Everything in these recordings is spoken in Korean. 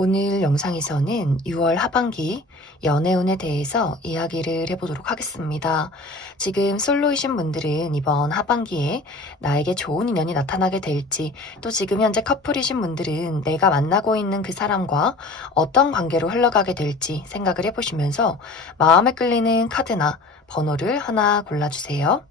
오늘 영상에서는 6월 하반기 연애운에 대해서 이야기를 해보도록 하겠습니다. 지금 솔로이신 분들은 이번 하반기에 나에게 좋은 인연이 나타나게 될지, 또 지금 현재 커플이신 분들은 내가 만나고 있는 그 사람과 어떤 관계로 흘러가게 될지 생각을 해보시면서 마음에 끌리는 카드나 번호를 하나 골라주세요.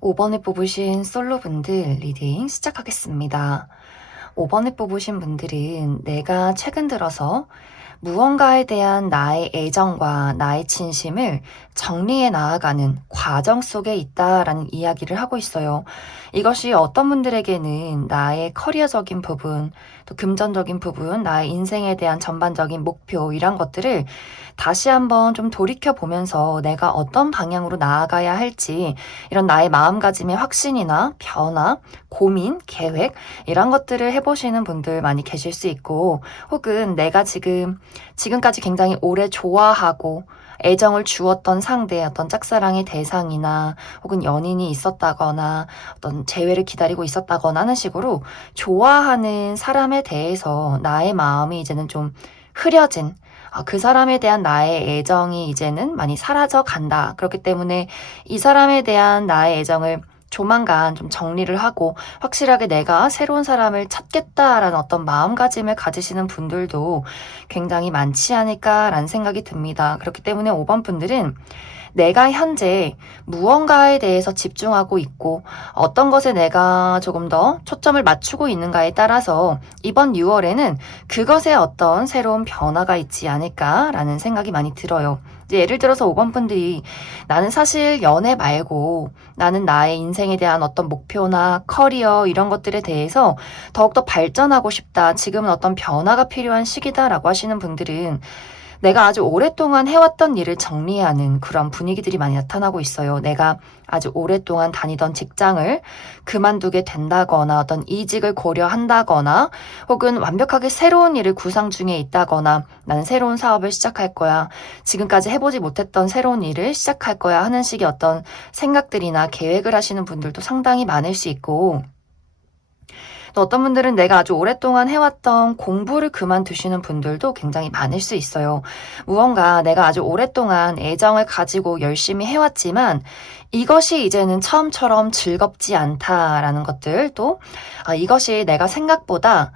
5번에 뽑으신 솔로분들 리딩 시작하겠습니다. 5번에 뽑으신 분들은 내가 최근 들어서 무언가에 대한 나의 애정과 나의 진심을 정리해 나아가는 과정 속에 있다라는 이야기를 하고 있어요. 이것이 어떤 분들에게는 나의 커리어적인 부분, 또 금전적인 부분, 나의 인생에 대한 전반적인 목표, 이런 것들을 다시 한번 좀 돌이켜 보면서 내가 어떤 방향으로 나아가야 할지, 이런 나의 마음가짐의 확신이나 변화, 고민, 계획, 이런 것들을 해보시는 분들 많이 계실 수 있고, 혹은 내가 지금까지 굉장히 오래 좋아하고 애정을 주었던 상대의 어떤 짝사랑의 대상이나 혹은 연인이 있었다거나 어떤 재회를 기다리고 있었다거나 하는 식으로 좋아하는 사람에 대해서 나의 마음이 이제는 좀 흐려진, 그 사람에 대한 나의 애정이 이제는 많이 사라져 간다. 그렇기 때문에 이 사람에 대한 나의 애정을 조만간 좀 정리를 하고 확실하게 내가 새로운 사람을 찾겠다라는 어떤 마음가짐을 가지시는 분들도 굉장히 많지 않을까라는 생각이 듭니다. 그렇기 때문에 5번 분들은 내가 현재 무언가에 대해서 집중하고 있고 어떤 것에 내가 조금 더 초점을 맞추고 있는가에 따라서 이번 6월에는 그것에 어떤 새로운 변화가 있지 않을까라는 생각이 많이 들어요. 이제 예를 들어서 5번 분들이 나는 사실 연애 말고 나는 나의 인생에 대한 어떤 목표나 커리어 이런 것들에 대해서 더욱더 발전하고 싶다. 지금은 어떤 변화가 필요한 시기다라고 하시는 분들은 내가 아주 오랫동안 해왔던 일을 정리하는 그런 분위기들이 많이 나타나고 있어요. 내가 아주 오랫동안 다니던 직장을 그만두게 된다거나 어떤 이직을 고려한다거나 혹은 완벽하게 새로운 일을 구상 중에 있다거나 나는 새로운 사업을 시작할 거야. 지금까지 해보지 못했던 새로운 일을 시작할 거야 하는 식의 어떤 생각들이나 계획을 하시는 분들도 상당히 많을 수 있고, 또 어떤 분들은 내가 아주 오랫동안 해왔던 공부를 그만두시는 분들도 굉장히 많을 수 있어요. 무언가 내가 아주 오랫동안 애정을 가지고 열심히 해왔지만 이것이 이제는 처음처럼 즐겁지 않다라는 것들, 또 이것이 내가 생각보다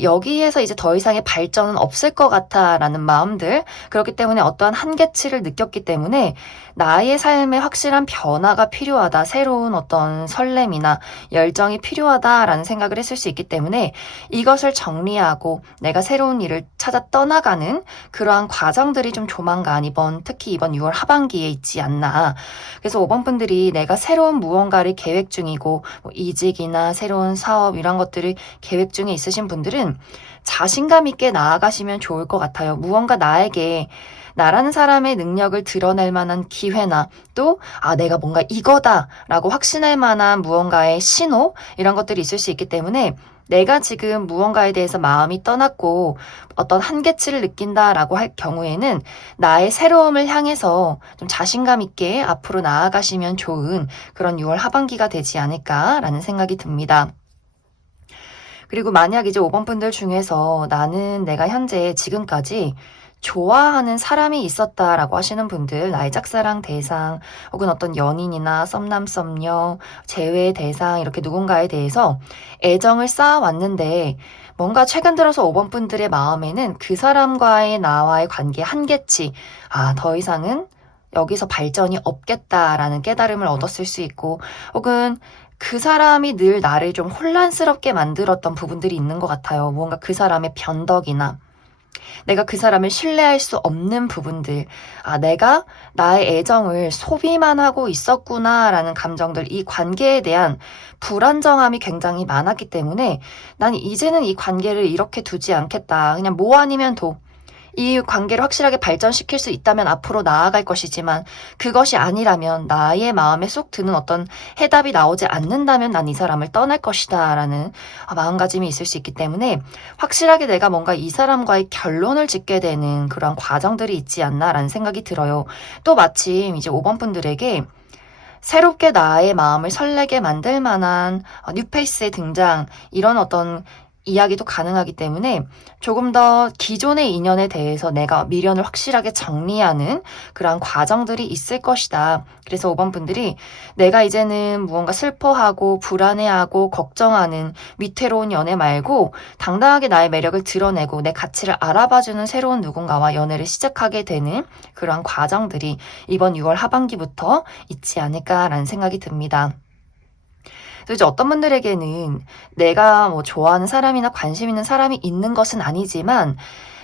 여기에서 이제 더 이상의 발전은 없을 것 같아라는 마음들, 그렇기 때문에 어떠한 한계치를 느꼈기 때문에 나의 삶에 확실한 변화가 필요하다, 새로운 어떤 설렘이나 열정이 필요하다라는 생각을 했을 수 있기 때문에 이것을 정리하고 내가 새로운 일을 찾아 떠나가는 그러한 과정들이 좀 조만간 특히 이번 6월 하반기에 있지 않나. 그래서 5번 분들이 내가 새로운 무언가를 계획 중이고 이직이나 새로운 사업 이런 것들을 계획 중에 있으신 분들은 분들은 자신감 있게 나아가시면 좋을 것 같아요. 무언가 나에게 나라는 사람의 능력을 드러낼 만한 기회나 또, 내가 뭔가 이거다라고 확신할 만한 무언가의 신호, 이런 것들이 있을 수 있기 때문에 내가 지금 무언가에 대해서 마음이 떠났고 어떤 한계치를 느낀다라고 할 경우에는 나의 새로움을 향해서 좀 자신감 있게 앞으로 나아가시면 좋은 그런 6월 하반기가 되지 않을까라는 생각이 듭니다. 그리고 만약 이제 5번 분들 중에서 나는 내가 현재 지금까지 좋아하는 사람이 있었다라고 하시는 분들, 나의 짝사랑 대상, 혹은 어떤 연인이나 썸남, 썸녀, 재회 대상, 이렇게 누군가에 대해서 애정을 쌓아왔는데, 뭔가 최근 들어서 5번 분들의 마음에는 그 사람과의 나와의 관계 한계치, 더 이상은 여기서 발전이 없겠다라는 깨달음을 얻었을 수 있고, 혹은 그 사람이 늘 나를 좀 혼란스럽게 만들었던 부분들이 있는 것 같아요. 무언가 그 사람의 변덕이나 내가 그 사람을 신뢰할 수 없는 부분들, 내가 나의 애정을 소비만 하고 있었구나라는 감정들, 이 관계에 대한 불안정함이 굉장히 많았기 때문에 난 이제는 이 관계를 이렇게 두지 않겠다. 그냥 뭐 아니면 도. 이 관계를 확실하게 발전시킬 수 있다면 앞으로 나아갈 것이지만 그것이 아니라면 나의 마음에 쏙 드는 어떤 해답이 나오지 않는다면 난 이 사람을 떠날 것이다 라는 마음가짐이 있을 수 있기 때문에 확실하게 내가 뭔가 이 사람과의 결론을 짓게 되는 그런 과정들이 있지 않나라는 생각이 들어요. 또 마침 이제 5번 분들에게 새롭게 나의 마음을 설레게 만들 만한 뉴페이스의 등장, 이런 어떤 이야기도 가능하기 때문에 조금 더 기존의 인연에 대해서 내가 미련을 확실하게 정리하는 그러한 과정들이 있을 것이다. 그래서 5번 분들이 내가 이제는 무언가 슬퍼하고 불안해하고 걱정하는 위태로운 연애 말고 당당하게 나의 매력을 드러내고 내 가치를 알아봐주는 새로운 누군가와 연애를 시작하게 되는 그러한 과정들이 이번 6월 하반기부터 있지 않을까라는 생각이 듭니다. 그래서 이제 어떤 분들에게는 내가 뭐 좋아하는 사람이나 관심 있는 사람이 있는 것은 아니지만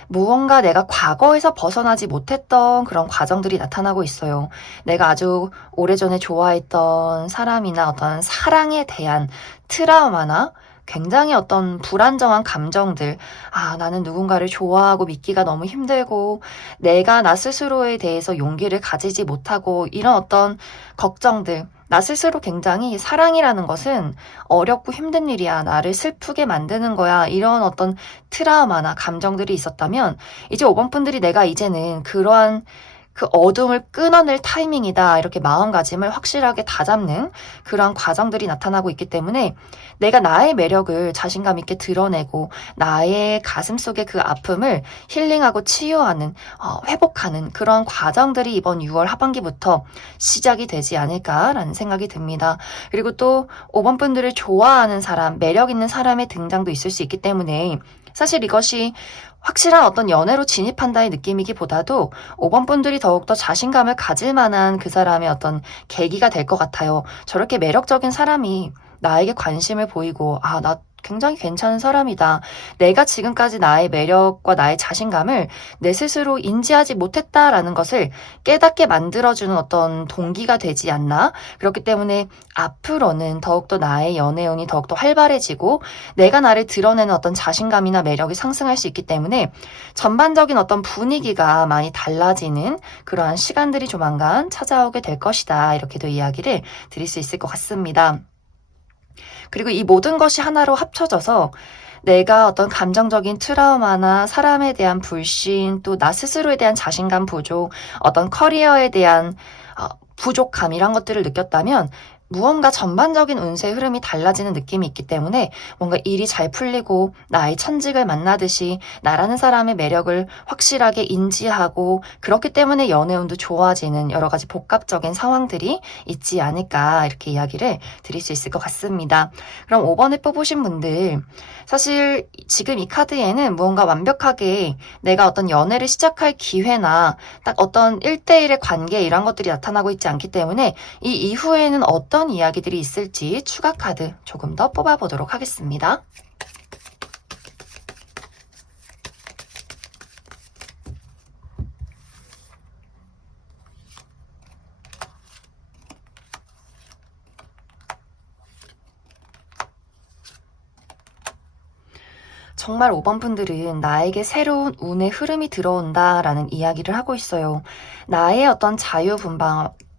무언가 내가 과거에서 벗어나지 못했던 그런 과정들이 나타나고 있어요. 내가 아주 오래전에 좋아했던 사람이나 어떤 사랑에 대한 트라우마나 굉장히 어떤 불안정한 감정들, 나는 누군가를 좋아하고 믿기가 너무 힘들고, 내가 나 스스로에 대해서 용기를 가지지 못하고, 이런 어떤 걱정들, 나 스스로 굉장히 사랑이라는 것은 어렵고 힘든 일이야. 나를 슬프게 만드는 거야. 이런 어떤 트라우마나 감정들이 있었다면 이제 5번 분들이 내가 이제는 그러한 그 어둠을 끊어낼 타이밍이다. 이렇게 마음가짐을 확실하게 다잡는 그러한 과정들이 나타나고 있기 때문에 내가 나의 매력을 자신감 있게 드러내고 나의 가슴 속의 그 아픔을 힐링하고 치유하는, 회복하는 그런 과정들이 이번 6월 하반기부터 시작이 되지 않을까라는 생각이 듭니다. 그리고 또 5번 분들을 좋아하는 사람, 매력 있는 사람의 등장도 있을 수 있기 때문에 사실 이것이 확실한 어떤 연애로 진입한다의 느낌이기보다도 5번 분들이 더욱더 자신감을 가질 만한 그 사람의 어떤 계기가 될 것 같아요. 저렇게 매력적인 사람이 나에게 관심을 보이고, 나 굉장히 괜찮은 사람이다. 내가 지금까지 나의 매력과 나의 자신감을 내 스스로 인지하지 못했다라는 것을 깨닫게 만들어주는 어떤 동기가 되지 않나? 그렇기 때문에 앞으로는 더욱더 나의 연애운이 더욱더 활발해지고 내가 나를 드러내는 어떤 자신감이나 매력이 상승할 수 있기 때문에 전반적인 어떤 분위기가 많이 달라지는 그러한 시간들이 조만간 찾아오게 될 것이다. 이렇게도 이야기를 드릴 수 있을 것 같습니다. 그리고 이 모든 것이 하나로 합쳐져서 내가 어떤 감정적인 트라우마나 사람에 대한 불신, 또 나 스스로에 대한 자신감 부족, 어떤 커리어에 대한 부족감, 이런 것들을 느꼈다면 무언가 전반적인 운세의 흐름이 달라지는 느낌이 있기 때문에 뭔가 일이 잘 풀리고 나의 천직을 만나듯이 나라는 사람의 매력을 확실하게 인지하고 그렇기 때문에 연애운도 좋아지는 여러 가지 복합적인 상황들이 있지 않을까, 이렇게 이야기를 드릴 수 있을 것 같습니다. 그럼 5번을 뽑으신 분들, 사실 지금 이 카드에는 무언가 완벽하게 내가 어떤 연애를 시작할 기회나 딱 어떤 1대1의 관계, 이런 것들이 나타나고 있지 않기 때문에 이 이후에는 어떤 이야기들이 있을지 추가 카드 조금 더 뽑아보도록 하겠습니다. 정말 5번 분들은 나에게 새로운 운의 흐름이 들어온다라는 이야기를 하고 있어요. 나의 어떤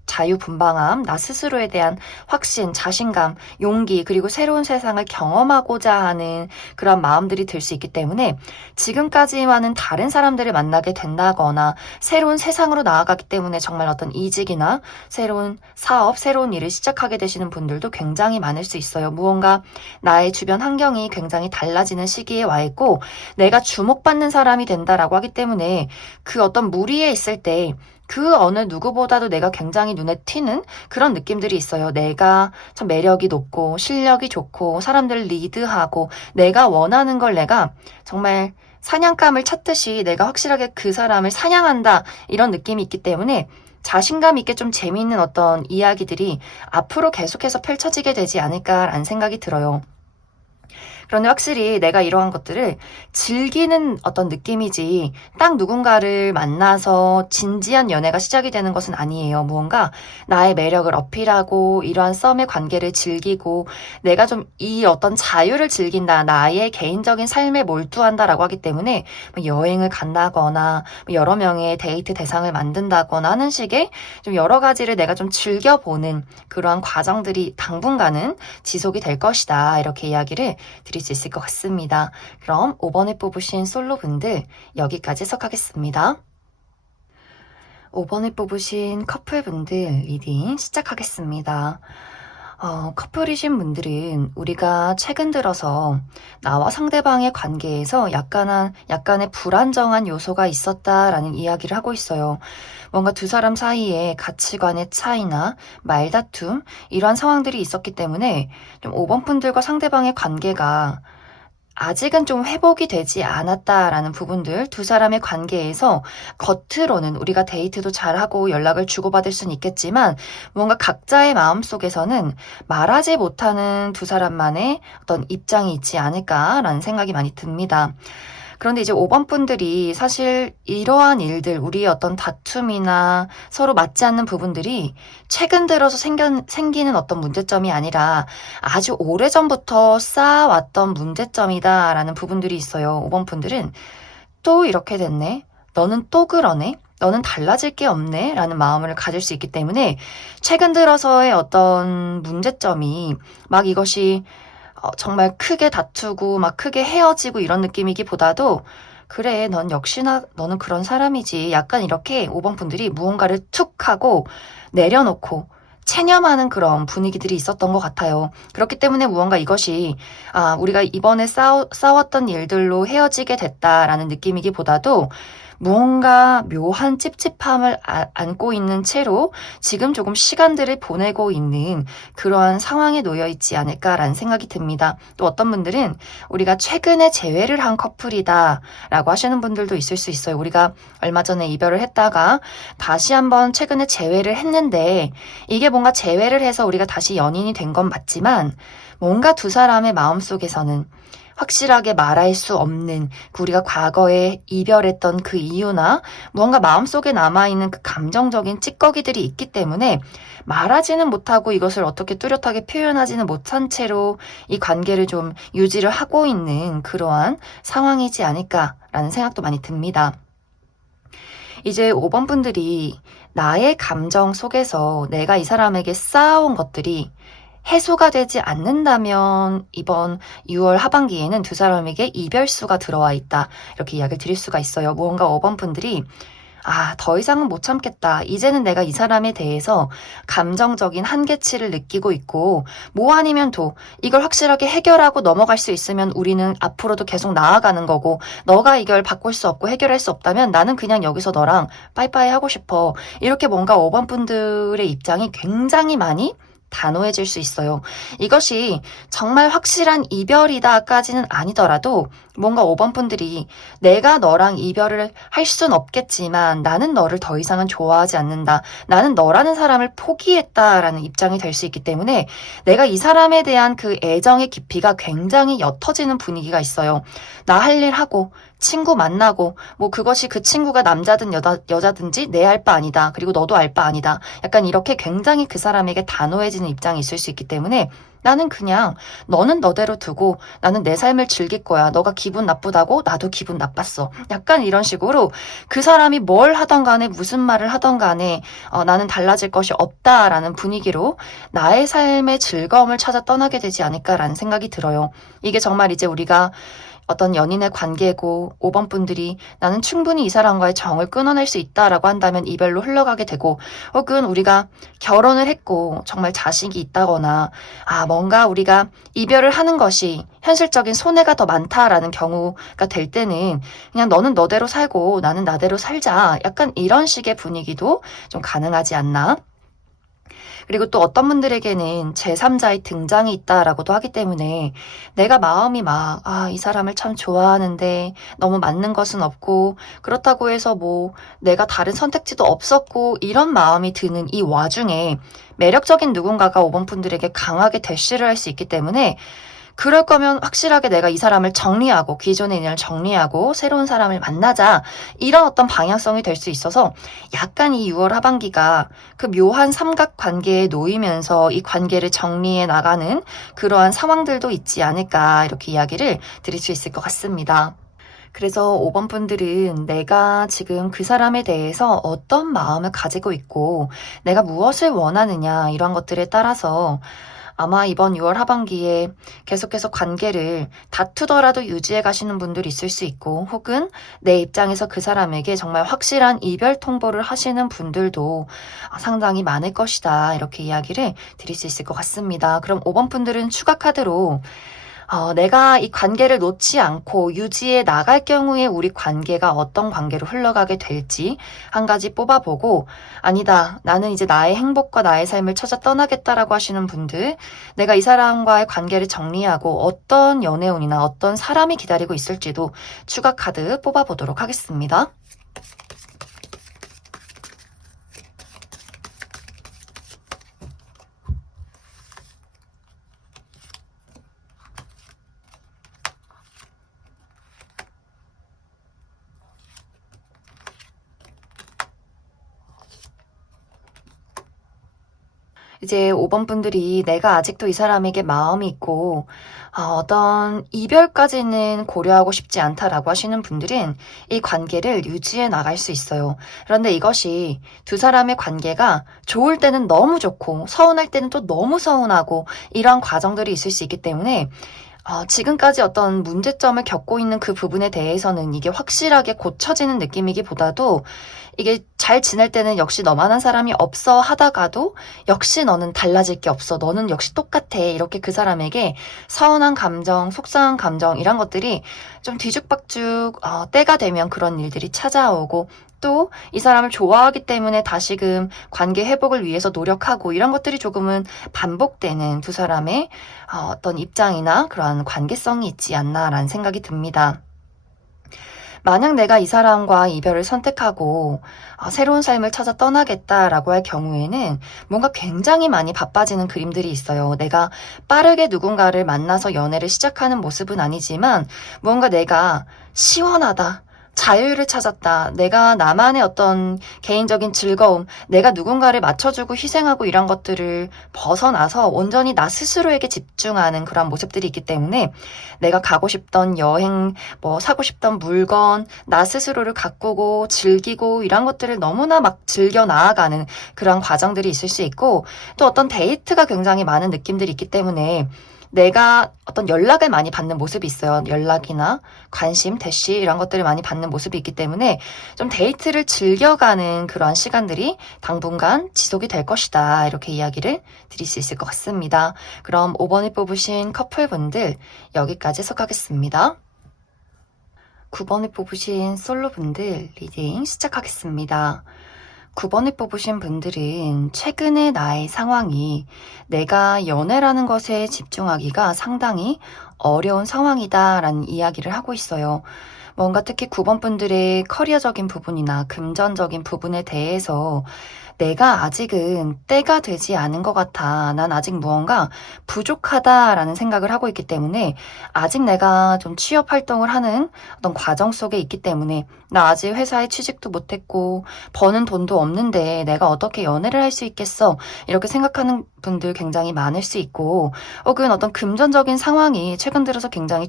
자유분방함, 나 스스로에 대한 확신, 자신감, 용기, 그리고 새로운 세상을 경험하고자 하는 그런 마음들이 들 수 있기 때문에 지금까지와는 다른 사람들을 만나게 된다거나 새로운 세상으로 나아가기 때문에 정말 어떤 이직이나 새로운 사업, 새로운 일을 시작하게 되시는 분들도 굉장히 많을 수 있어요. 무언가 나의 주변 환경이 굉장히 달라지는 시기에 와 있고 내가 주목받는 사람이 된다라고 하기 때문에 그 어떤 무리에 있을 때 그 어느 누구보다도 내가 굉장히 눈에 튀는 그런 느낌들이 있어요. 내가 참 매력이 높고 실력이 좋고 사람들을 리드하고 내가 원하는 걸 내가 정말 사냥감을 찾듯이 내가 확실하게 그 사람을 사냥한다 이런 느낌이 있기 때문에 자신감 있게 좀 재미있는 어떤 이야기들이 앞으로 계속해서 펼쳐지게 되지 않을까라는 생각이 들어요. 그런데 확실히 내가 이러한 것들을 즐기는 어떤 느낌이지 딱 누군가를 만나서 진지한 연애가 시작이 되는 것은 아니에요. 무언가 나의 매력을 어필하고 이러한 썸의 관계를 즐기고 내가 좀 이 어떤 자유를 즐긴다. 나의 개인적인 삶에 몰두한다라고 하기 때문에 뭐 여행을 간다거나 뭐 여러 명의 데이트 대상을 만든다거나 하는 식의 좀 여러 가지를 내가 좀 즐겨보는 그러한 과정들이 당분간은 지속이 될 것이다. 이렇게 이야기를 드릴 수 있을 것 같습니다. 그럼 5번에 뽑으신 솔로분들 여기까지 해석하겠습니다. 5번에 뽑으신 커플분들 리딩 시작하겠습니다. 커플이신 분들은 우리가 최근 들어서 나와 상대방의 관계에서 약간의 불안정한 요소가 있었다라는 이야기를 하고 있어요. 뭔가 두 사람 사이에 가치관의 차이나 말다툼, 이러한 상황들이 있었기 때문에 좀 5번 분들과 상대방의 관계가 아직은 좀 회복이 되지 않았다라는 부분들, 두 사람의 관계에서 겉으로는 우리가 데이트도 잘하고 연락을 주고받을 수는 있겠지만 뭔가 각자의 마음속에서는 말하지 못하는 두 사람만의 어떤 입장이 있지 않을까라는 생각이 많이 듭니다. 그런데 이제 5번 분들이 사실 이러한 일들, 우리의 어떤 다툼이나 서로 맞지 않는 부분들이 최근 들어서 생기는 어떤 문제점이 아니라 아주 오래전부터 쌓아왔던 문제점이다라는 부분들이 있어요. 5번 분들은 또 이렇게 됐네? 너는 또 그러네? 너는 달라질 게 없네? 라는 마음을 가질 수 있기 때문에 최근 들어서의 어떤 문제점이 막 이것이 정말 크게 다투고 막 크게 헤어지고 이런 느낌이기보다도 그래, 넌 역시나 너는 그런 사람이지. 약간 이렇게 5번 분들이 무언가를 툭 하고 내려놓고 체념하는 그런 분위기들이 있었던 것 같아요. 그렇기 때문에 무언가 이것이 우리가 이번에 싸웠던 일들로 헤어지게 됐다라는 느낌이기보다도 무언가 묘한 찝찝함을 안고 있는 채로 지금 조금 시간들을 보내고 있는 그러한 상황에 놓여 있지 않을까라는 생각이 듭니다. 또 어떤 분들은 우리가 최근에 재회를 한 커플이다 라고 하시는 분들도 있을 수 있어요. 우리가 얼마 전에 이별을 했다가 다시 한번 최근에 재회를 했는데 이게 뭔가 재회를 해서 우리가 다시 연인이 된 건 맞지만 뭔가 두 사람의 마음속에서는 확실하게 말할 수 없는 우리가 과거에 이별했던 그 이유나 무언가 마음속에 남아있는 그 감정적인 찌꺼기들이 있기 때문에 말하지는 못하고 이것을 어떻게 뚜렷하게 표현하지는 못한 채로 이 관계를 좀 유지를 하고 있는 그러한 상황이지 않을까라는 생각도 많이 듭니다. 이제 5번 분들이 나의 감정 속에서 내가 이 사람에게 쌓아온 것들이 해소가 되지 않는다면 이번 6월 하반기에는 두 사람에게 이별수가 들어와 있다. 이렇게 이야기를 드릴 수가 있어요. 무언가 5번 분들이 더 이상은 못 참겠다. 이제는 내가 이 사람에 대해서 감정적인 한계치를 느끼고 있고 뭐 아니면 도 이걸 확실하게 해결하고 넘어갈 수 있으면 우리는 앞으로도 계속 나아가는 거고 너가 이걸 바꿀 수 없고 해결할 수 없다면 나는 그냥 여기서 너랑 빠이빠이 하고 싶어. 이렇게 뭔가 5번 분들의 입장이 굉장히 많이 단호해질 수 있어요. 이것이 정말 확실한 이별이다까지는 아니더라도 뭔가 5번 분들이 내가 너랑 이별을 할 순 없겠지만 나는 너를 더 이상은 좋아하지 않는다. 나는 너라는 사람을 포기했다라는 입장이 될 수 있기 때문에 내가 이 사람에 대한 그 애정의 깊이가 굉장히 옅어지는 분위기가 있어요. 나 할 일 하고 친구 만나고 뭐 그것이 그 친구가 남자든 여자든지 내 알 바 아니다. 그리고 너도 알 바 아니다. 약간 이렇게 굉장히 그 사람에게 단호해진 달라지는 입장이 있을 수 있기 때문에 나는 그냥 너는 너대로 두고 나는 내 삶을 즐길 거야. 너가 기분 나쁘다고 나도 기분 나빴어. 약간 이런 식으로 그 사람이 뭘 하던 간에 무슨 말을 하던 간에 나는 달라질 것이 없다라는 분위기로 나의 삶의 즐거움을 찾아 떠나게 되지 않을까라는 생각이 들어요. 이게 정말 이제 우리가 어떤 연인의 관계고 5번 분들이 나는 충분히 이 사람과의 정을 끊어낼 수 있다라고 한다면 이별로 흘러가게 되고, 혹은 우리가 결혼을 했고 정말 자식이 있다거나 뭔가 우리가 이별을 하는 것이 현실적인 손해가 더 많다라는 경우가 될 때는 그냥 너는 너대로 살고 나는 나대로 살자, 약간 이런 식의 분위기도 좀 가능하지 않나. 그리고 또 어떤 분들에게는 제3자의 등장이 있다라고도 하기 때문에 내가 마음이 막, 이 사람을 참 좋아하는데 너무 맞는 것은 없고, 그렇다고 해서 뭐 내가 다른 선택지도 없었고, 이런 마음이 드는 이 와중에 매력적인 누군가가 5번 분들에게 강하게 대시를 할 수 있기 때문에, 그럴 거면 확실하게 내가 이 사람을 정리하고 기존의 인연을 정리하고 새로운 사람을 만나자, 이런 어떤 방향성이 될 수 있어서 약간 이 6월 하반기가 그 묘한 삼각관계에 놓이면서 이 관계를 정리해 나가는 그러한 상황들도 있지 않을까, 이렇게 이야기를 드릴 수 있을 것 같습니다. 그래서 5번 분들은 내가 지금 그 사람에 대해서 어떤 마음을 가지고 있고 내가 무엇을 원하느냐, 이런 것들에 따라서 아마 이번 6월 하반기에 계속해서 관계를 다투더라도 유지해 가시는 분들이 있을 수 있고, 혹은 내 입장에서 그 사람에게 정말 확실한 이별 통보를 하시는 분들도 상당히 많을 것이다, 이렇게 이야기를 드릴 수 있을 것 같습니다. 그럼 5번 분들은 추가 카드로 내가 이 관계를 놓지 않고 유지해 나갈 경우에 우리 관계가 어떤 관계로 흘러가게 될지 한 가지 뽑아보고, 아니다, 나는 이제 나의 행복과 나의 삶을 찾아 떠나겠다라고 하시는 분들, 내가 이 사람과의 관계를 정리하고 어떤 연애운이나 어떤 사람이 기다리고 있을지도 추가 카드 뽑아보도록 하겠습니다. 이제 5번 분들이 내가 아직도 이 사람에게 마음이 있고 어떤 이별까지는 고려하고 싶지 않다라고 하시는 분들은 이 관계를 유지해 나갈 수 있어요. 그런데 이것이 두 사람의 관계가 좋을 때는 너무 좋고 서운할 때는 또 너무 서운하고, 이런 과정들이 있을 수 있기 때문에 지금까지 어떤 문제점을 겪고 있는 그 부분에 대해서는 이게 확실하게 고쳐지는 느낌이기보다도, 이게 잘 지낼 때는 역시 너만한 사람이 없어 하다가도 역시 너는 달라질 게 없어, 너는 역시 똑같아, 이렇게 그 사람에게 서운한 감정, 속상한 감정, 이런 것들이 좀 뒤죽박죽 때가 되면 그런 일들이 찾아오고, 또 이 사람을 좋아하기 때문에 다시금 관계 회복을 위해서 노력하고, 이런 것들이 조금은 반복되는 두 사람의 어떤 입장이나 그러한 관계성이 있지 않나라는 생각이 듭니다. 만약 내가 이 사람과 이별을 선택하고 새로운 삶을 찾아 떠나겠다라고 할 경우에는 뭔가 굉장히 많이 바빠지는 그림들이 있어요. 내가 빠르게 누군가를 만나서 연애를 시작하는 모습은 아니지만, 뭔가 내가 시원하다, 자유를 찾았다, 내가 나만의 어떤 개인적인 즐거움, 내가 누군가를 맞춰주고 희생하고 이런 것들을 벗어나서 온전히 나 스스로에게 집중하는 그런 모습들이 있기 때문에, 내가 가고 싶던 여행, 사고 싶던 물건, 나 스스로를 가꾸고 즐기고 이런 것들을 너무나 막 즐겨 나아가는 그런 과정들이 있을 수 있고, 또 어떤 데이트가 굉장히 많은 느낌들이 있기 때문에 내가 어떤 연락을 많이 받는 모습이 있어요. 연락이나 관심, 대시 이런 것들을 많이 받는 모습이 있기 때문에 좀 데이트를 즐겨가는 그러한 시간들이 당분간 지속이 될 것이다, 이렇게 이야기를 드릴 수 있을 것 같습니다. 그럼 5번을 뽑으신 커플분들 여기까지 속하겠습니다. 9번을 뽑으신 솔로분들 리딩 시작하겠습니다. 9번을 뽑으신 분들은 최근의 나의 상황이 내가 연애라는 것에 집중하기가 상당히 어려운 상황이다라는 이야기를 하고 있어요. 뭔가 특히 9번 분들의 커리어적인 부분이나 금전적인 부분에 대해서 내가 아직은 때가 되지 않은 것 같아. 난 아직 무언가 부족하다라는 생각을 하고 있기 때문에 아직 내가 좀 취업 활동을 하는 어떤 과정 속에 있기 때문에 나 아직 회사에 취직도 못했고 버는 돈도 없는데 내가 어떻게 연애를 할 수 있겠어? 이렇게 생각하는 분들 굉장히 많을 수 있고 혹은 어떤 금전적인 상황이 최근 들어서 굉장히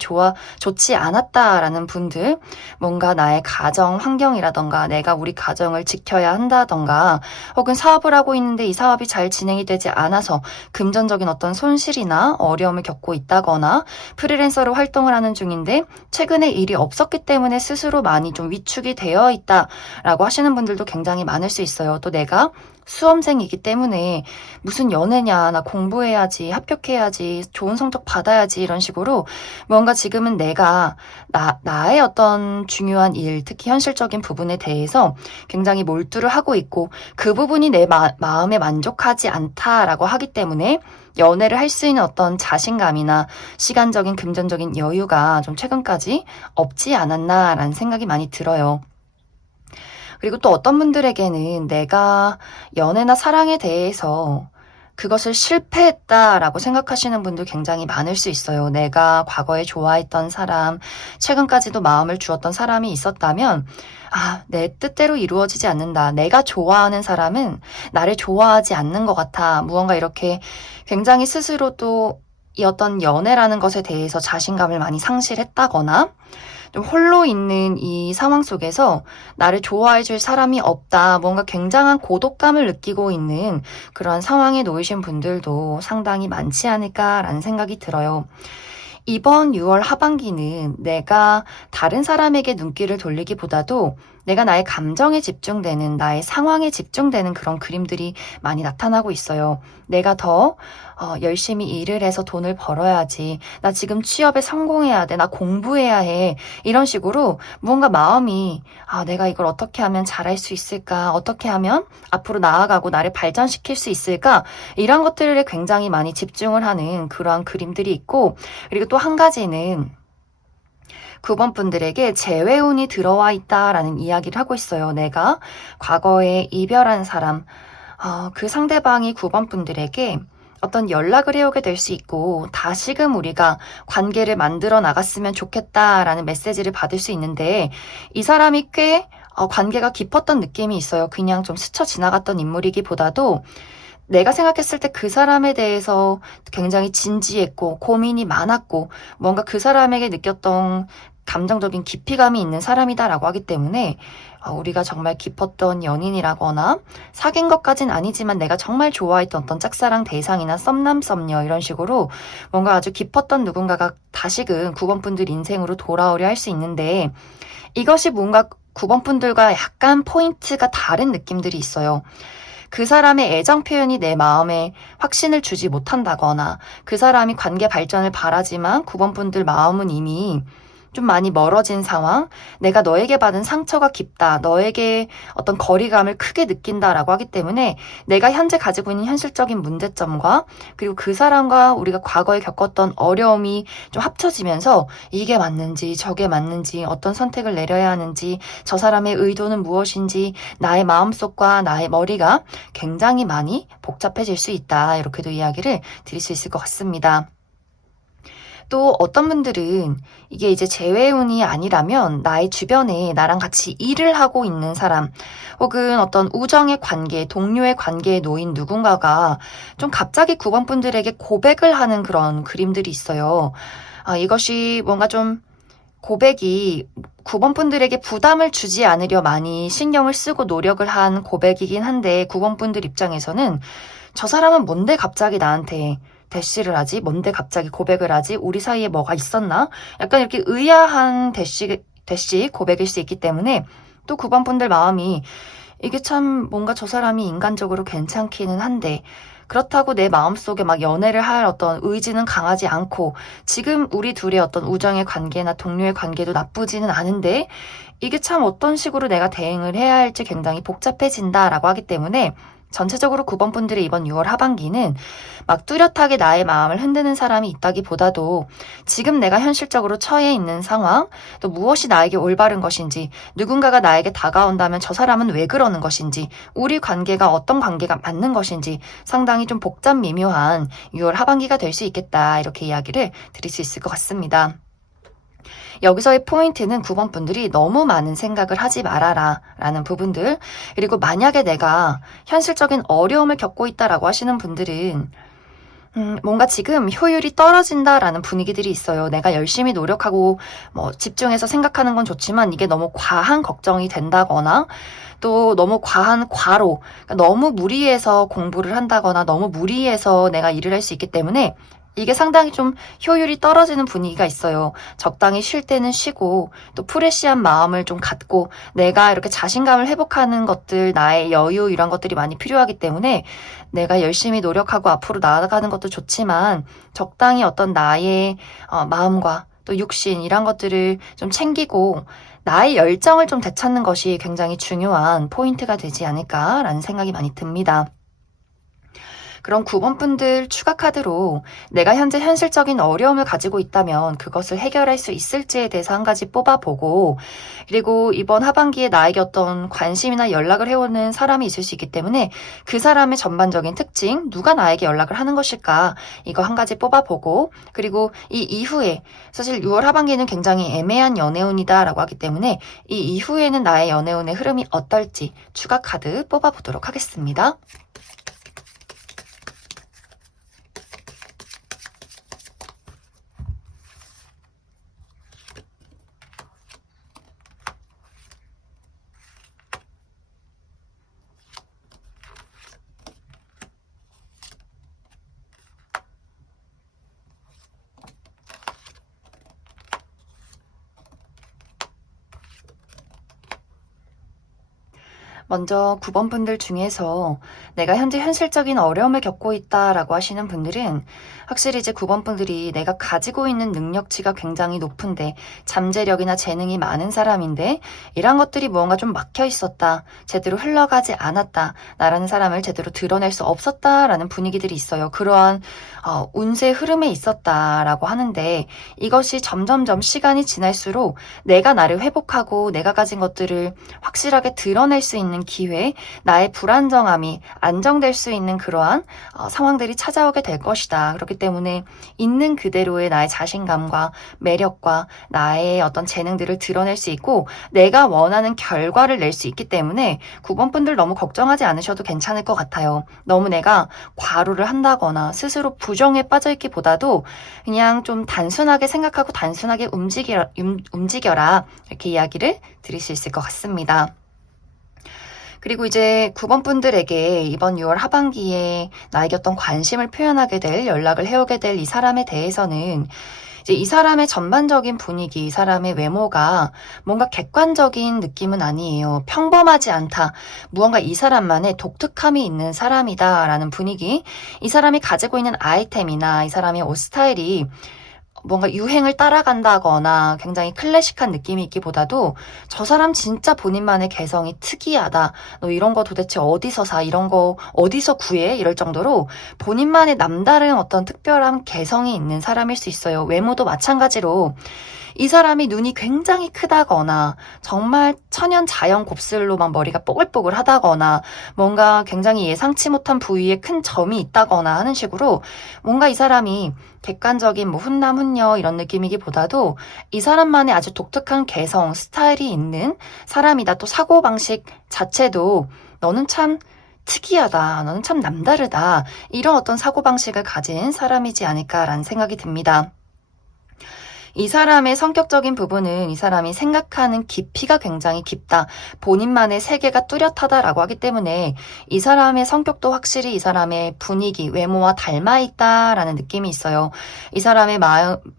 좋지 않았다라는 분들 뭔가 나의 가정 환경이라던가 내가 우리 가정을 지켜야 한다던가 혹은 사업을 하고 있는데 이 사업이 잘 진행이 되지 않아서 금전적인 어떤 손실이나 어려움을 겪고 있다거나 프리랜서로 활동을 하는 중인데 최근에 일이 없었기 때문에 스스로 많이 좀 위축이 되어 있다라고 하시는 분들도 굉장히 많을 수 있어요. 또 내가 수험생이기 때문에 무슨 연애냐, 나 공부해야지, 합격해야지, 좋은 성적 받아야지 이런 식으로 뭔가 지금은 내가 나의 어떤 중요한 일, 특히 현실적인 부분에 대해서 굉장히 몰두를 하고 있고 그 부분이 내 마음에 만족하지 않다라고 하기 때문에 연애를 할 수 있는 어떤 자신감이나 시간적인 금전적인 여유가 좀 최근까지 없지 않았나라는 생각이 많이 들어요. 그리고 또 어떤 분들에게는 내가 연애나 사랑에 대해서 그것을 실패했다라고 생각하시는 분들 굉장히 많을 수 있어요. 내가 과거에 좋아했던 사람, 최근까지도 마음을 주었던 사람이 있었다면, 내 뜻대로 이루어지지 않는다. 내가 좋아하는 사람은 나를 좋아하지 않는 것 같아. 무언가 이렇게 굉장히 스스로도 이 어떤 연애라는 것에 대해서 자신감을 많이 상실했다거나, 좀 홀로 있는 이 상황 속에서 나를 좋아해 줄 사람이 없다. 뭔가 굉장한 고독감을 느끼고 있는 그런 상황에 놓이신 분들도 상당히 많지 않을까라는 생각이 들어요. 이번 6월 하반기는 내가 다른 사람에게 눈길을 돌리기보다도 내가 나의 감정에 집중되는, 나의 상황에 집중되는 그런 그림들이 많이 나타나고 있어요. 내가 더 열심히 일을 해서 돈을 벌어야지. 나 지금 취업에 성공해야 돼. 나 공부해야 해. 이런 식으로 무언가 마음이 내가 이걸 어떻게 하면 잘할 수 있을까? 어떻게 하면 앞으로 나아가고 나를 발전시킬 수 있을까? 이런 것들에 굉장히 많이 집중을 하는 그러한 그림들이 있고 그리고 또 한 가지는 9번 분들에게 재회운이 들어와 있다라는 이야기를 하고 있어요. 내가 과거에 이별한 사람, 그 상대방이 9번 분들에게 어떤 연락을 해오게 될 수 있고 다시금 우리가 관계를 만들어 나갔으면 좋겠다라는 메시지를 받을 수 있는데 이 사람이 꽤 관계가 깊었던 느낌이 있어요. 그냥 좀 스쳐 지나갔던 인물이기보다도 내가 생각했을 때 그 사람에 대해서 굉장히 진지했고 고민이 많았고 뭔가 그 사람에게 느꼈던 감정적인 깊이감이 있는 사람이다라고 하기 때문에 우리가 정말 깊었던 연인이라거나 사귄 것까진 아니지만 내가 정말 좋아했던 어떤 짝사랑 대상이나 썸남 썸녀 이런 식으로 뭔가 아주 깊었던 누군가가 다시금 9번 분들 인생으로 돌아오려 할 수 있는데 이것이 뭔가 9번 분들과 약간 포인트가 다른 느낌들이 있어요. 그 사람의 애정 표현이 내 마음에 확신을 주지 못한다거나 그 사람이 관계 발전을 바라지만 9번 분들 마음은 이미 좀 많이 멀어진 상황, 내가 너에게 받은 상처가 깊다, 너에게 어떤 거리감을 크게 느낀다라고 하기 때문에 내가 현재 가지고 있는 현실적인 문제점과 그리고 그 사람과 우리가 과거에 겪었던 어려움이 좀 합쳐지면서 이게 맞는지 저게 맞는지 어떤 선택을 내려야 하는지 저 사람의 의도는 무엇인지 나의 마음속과 나의 머리가 굉장히 많이 복잡해질 수 있다. 이렇게도 이야기를 드릴 수 있을 것 같습니다. 또 어떤 분들은 이게 이제 재회운이 아니라면 나의 주변에 나랑 같이 일을 하고 있는 사람 혹은 어떤 우정의 관계, 동료의 관계에 놓인 누군가가 좀 갑자기 9번 분들에게 고백을 하는 그런 그림들이 있어요. 이것이 뭔가 좀 고백이 9번 분들에게 부담을 주지 않으려 많이 신경을 쓰고 노력을 한 고백이긴 한데 9번 분들 입장에서는 저 사람은 뭔데 갑자기 나한테 대시를 하지? 뭔데 갑자기 고백을 하지? 우리 사이에 뭐가 있었나? 약간 이렇게 의아한 대시 고백일 수 있기 때문에 또 9번 분들 마음이 이게 참 뭔가 저 사람이 인간적으로 괜찮기는 한데 그렇다고 내 마음속에 막 연애를 할 어떤 의지는 강하지 않고 지금 우리 둘의 어떤 우정의 관계나 동료의 관계도 나쁘지는 않은데 이게 참 어떤 식으로 내가 대응을 해야 할지 굉장히 복잡해진다라고 하기 때문에 전체적으로 9번 분들의 이번 6월 하반기는 막 뚜렷하게 나의 마음을 흔드는 사람이 있다기보다도 지금 내가 현실적으로 처해 있는 상황, 또 무엇이 나에게 올바른 것인지, 누군가가 나에게 다가온다면 저 사람은 왜 그러는 것인지, 우리 관계가 어떤 관계가 맞는 것인지 상당히 좀 복잡 미묘한 6월 하반기가 될 수 있겠다, 이렇게 이야기를 드릴 수 있을 것 같습니다. 여기서의 포인트는 9번 분들이 너무 많은 생각을 하지 말아라 라는 부분들, 그리고 만약에 내가 현실적인 어려움을 겪고 있다라고 하시는 분들은 뭔가 지금 효율이 떨어진다라는 분위기들이 있어요. 내가 열심히 노력하고 집중해서 생각하는 건 좋지만 이게 너무 과한 걱정이 된다거나 또 너무 과한 과로, 그러니까 너무 무리해서 공부를 한다거나 너무 무리해서 내가 일을 할 수 있기 때문에 이게 상당히 좀 효율이 떨어지는 분위기가 있어요. 적당히 쉴 때는 쉬고 또 프레시한 마음을 좀 갖고 내가 이렇게 자신감을 회복하는 것들, 나의 여유 이런 것들이 많이 필요하기 때문에 내가 열심히 노력하고 앞으로 나아가는 것도 좋지만 적당히 어떤 나의 마음과 또 육신 이런 것들을 좀 챙기고 나의 열정을 좀 되찾는 것이 굉장히 중요한 포인트가 되지 않을까라는 생각이 많이 듭니다. 그럼 9번 분들 추가 카드로 내가 현재 현실적인 어려움을 가지고 있다면 그것을 해결할 수 있을지에 대해서 한 가지 뽑아보고, 그리고 이번 하반기에 나에게 어떤 관심이나 연락을 해오는 사람이 있을 수 있기 때문에 그 사람의 전반적인 특징, 누가 나에게 연락을 하는 것일까, 이거 한 가지 뽑아보고, 그리고 이 이후에 사실 6월 하반기는 굉장히 애매한 연애운이다 라고 하기 때문에 이 이후에는 나의 연애운의 흐름이 어떨지 추가 카드 뽑아보도록 하겠습니다. 먼저 9번 분들 중에서 내가 현재 현실적인 어려움을 겪고 있다라고 하시는 분들은 확실히 이제 9번 분들이 내가 가지고 있는 능력치가 굉장히 높은데 잠재력이나 재능이 많은 사람인데 이런 것들이 무언가 좀 막혀 있었다, 제대로 흘러가지 않았다, 나라는 사람을 제대로 드러낼 수 없었다라는 분위기들이 있어요. 그러한 운세 흐름에 있었다라고 하는데 이것이 점점점 시간이 지날수록 내가 나를 회복하고 내가 가진 것들을 확실하게 드러낼 수 있는 기회, 나의 불안정함이 안정될 수 있는 그러한 상황들이 찾아오게 될 것이다. 그렇기 때문에 있는 그대로의 나의 자신감과 매력과 나의 어떤 재능들을 드러낼 수 있고 내가 원하는 결과를 낼 수 있기 때문에 9번 분들 너무 걱정하지 않으셔도 괜찮을 것 같아요. 너무 내가 과로를 한다거나 스스로 부정에 빠져있기보다도 그냥 좀 단순하게 생각하고 단순하게 움직여라 이렇게 이야기를 드릴 수 있을 것 같습니다. 그리고 이제 9번 분들에게 이번 6월 하반기에 나에게 어떤 관심을 표현하게 될, 연락을 해오게 될 이 사람에 대해서는 이제 이 사람의 전반적인 분위기, 이 사람의 외모가 뭔가 객관적인 느낌은 아니에요. 평범하지 않다. 무언가 이 사람만의 독특함이 있는 사람이다라는 분위기. 이 사람이 가지고 있는 아이템이나 이 사람의 옷 스타일이 뭔가 유행을 따라간다거나 굉장히 클래식한 느낌이 있기보다도 저 사람 진짜 본인만의 개성이 특이하다. 너 이런 거 도대체 어디서 사? 이런 거 어디서 구해? 이럴 정도로 본인만의 남다른 어떤 특별한 개성이 있는 사람일 수 있어요. 외모도 마찬가지로 이 사람이 눈이 굉장히 크다거나 정말 천연 자연 곱슬로만 머리가 뽀글뽀글 하다거나 뭔가 굉장히 예상치 못한 부위에 큰 점이 있다거나 하는 식으로 뭔가 이 사람이 객관적인 훈남 훈녀 이런 느낌이기보다도 이 사람만의 아주 독특한 개성, 스타일이 있는 사람이다. 또 사고방식 자체도 너는 참 특이하다, 너는 참 남다르다, 이런 어떤 사고방식을 가진 사람이지 않을까라는 생각이 듭니다. 이 사람의 성격적인 부분은 이 사람이 생각하는 깊이가 굉장히 깊다. 본인만의 세계가 뚜렷하다라고 하기 때문에 이 사람의 성격도 확실히 이 사람의 분위기, 외모와 닮아 있다라는 느낌이 있어요. 이 사람의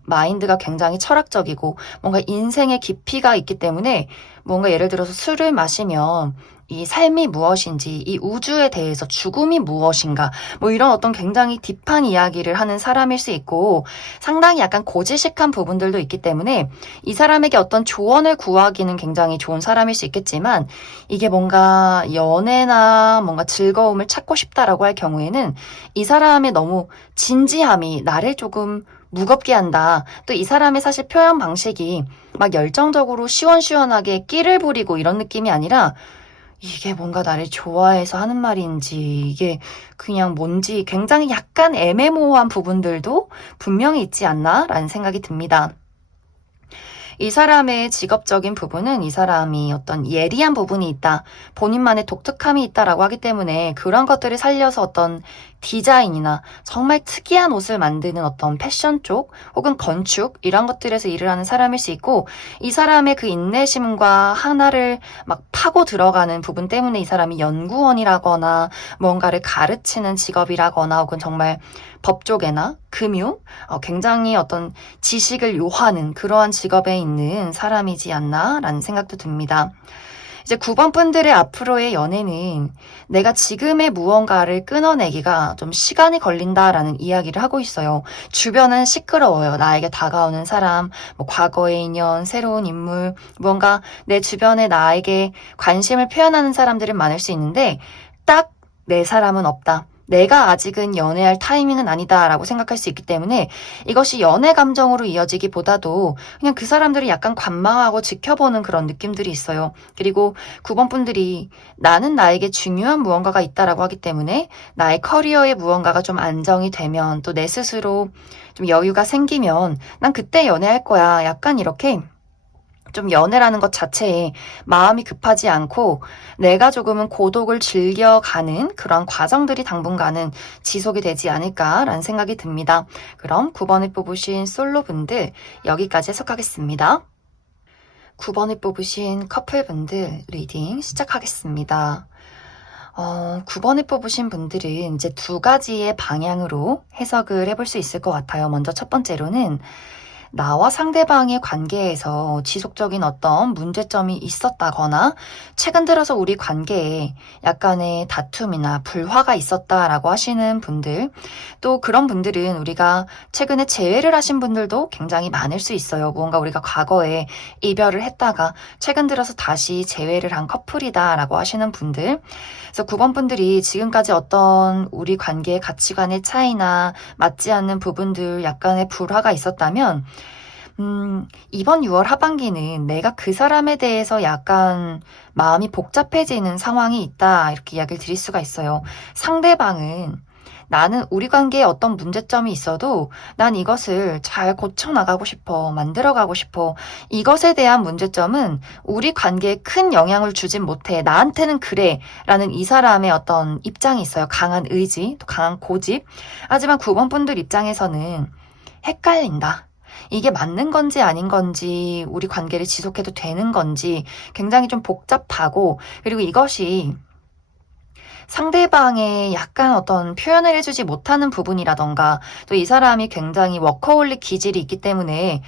마인드가 굉장히 철학적이고 뭔가 인생의 깊이가 있기 때문에 뭔가 예를 들어서 술을 마시면 이 삶이 무엇인지, 이 우주에 대해서 죽음이 무엇인가, 뭐 이런 어떤 굉장히 딥한 이야기를 하는 사람일 수 있고, 상당히 약간 고지식한 부분들도 있기 때문에 이 사람에게 어떤 조언을 구하기는 굉장히 좋은 사람일 수 있겠지만, 이게 뭔가 연애나 뭔가 즐거움을 찾고 싶다라고 할 경우에는 이 사람의 너무 진지함이 나를 조금 무겁게 한다. 또 이 사람의 사실 표현 방식이 막 열정적으로 시원시원하게 끼를 부리고 이런 느낌이 아니라, 이게 뭔가 나를 좋아해서 하는 말인지, 이게 그냥 뭔지 굉장히 약간 애매모호한 부분들도 분명히 있지 않나? 라는 생각이 듭니다. 이 사람의 직업적인 부분은 이 사람이 어떤 예리한 부분이 있다, 본인만의 독특함이 있다라고 하기 때문에 그런 것들을 살려서 어떤 디자인이나 정말 특이한 옷을 만드는 어떤 패션 쪽 혹은 건축 이런 것들에서 일을 하는 사람일 수 있고, 이 사람의 그 인내심과 하나를 막 파고 들어가는 부분 때문에 이 사람이 연구원이라거나 뭔가를 가르치는 직업이라거나 혹은 정말 법 쪽이나 금융, 굉장히 어떤 지식을 요하는 그러한 직업에 있는 사람이지 않나라는 생각도 듭니다. 이제 9번 분들의 앞으로의 연애는 내가 지금의 무언가를 끊어내기가 좀 시간이 걸린다라는 이야기를 하고 있어요. 주변은 시끄러워요. 나에게 다가오는 사람, 뭐 과거의 인연, 새로운 인물, 무언가 내 주변에 나에게 관심을 표현하는 사람들은 많을 수 있는데 딱 내 사람은 없다. 내가 아직은 연애할 타이밍은 아니다라고 생각할 수 있기 때문에 이것이 연애 감정으로 이어지기보다도 그냥 그 사람들이 약간 관망하고 지켜보는 그런 느낌들이 있어요. 그리고 9번 분들이 나는 나에게 중요한 무언가가 있다라고 하기 때문에 나의 커리어에 무언가가 좀 안정이 되면 또 내 스스로 좀 여유가 생기면 난 그때 연애할 거야. 약간 이렇게 좀 연애라는 것 자체에 마음이 급하지 않고 내가 조금은 고독을 즐겨가는 그런 과정들이 당분간은 지속이 되지 않을까라는 생각이 듭니다. 그럼 9번을 뽑으신 솔로분들 여기까지 해석하겠습니다. 9번을 뽑으신 커플분들 리딩 시작하겠습니다. 9번을 뽑으신 분들은 이제 두 가지의 방향으로 해석을 해볼 수 있을 것 같아요. 먼저 첫 번째로는 나와 상대방의 관계에서 지속적인 어떤 문제점이 있었다거나 최근 들어서 우리 관계에 약간의 다툼이나 불화가 있었다라고 하시는 분들, 또 그런 분들은 우리가 최근에 재회를 하신 분들도 굉장히 많을 수 있어요. 무언가 우리가 과거에 이별을 했다가 최근 들어서 다시 재회를 한 커플이다라고 하시는 분들, 그래서 9번 분들이 지금까지 어떤 우리 관계의 가치관의 차이나 맞지 않는 부분들 약간의 불화가 있었다면 이번 6월 하반기는 내가 그 사람에 대해서 약간 마음이 복잡해지는 상황이 있다, 이렇게 이야기를 드릴 수가 있어요. 상대방은 나는 우리 관계에 어떤 문제점이 있어도 난 이것을 잘 고쳐나가고 싶어, 만들어가고 싶어. 이것에 대한 문제점은 우리 관계에 큰 영향을 주진 못해. 나한테는 그래. 라는 이 사람의 어떤 입장이 있어요. 강한 의지, 또 강한 고집. 하지만 9번 분들 입장에서는 헷갈린다. 이게 맞는 건지 아닌 건지, 우리 관계를 지속해도 되는 건지 굉장히 좀 복잡하고, 그리고 이것이 상대방의 약간 어떤 표현을 해주지 못하는 부분이라던가 또 이 사람이 굉장히 워커홀릭 기질이 있기 때문에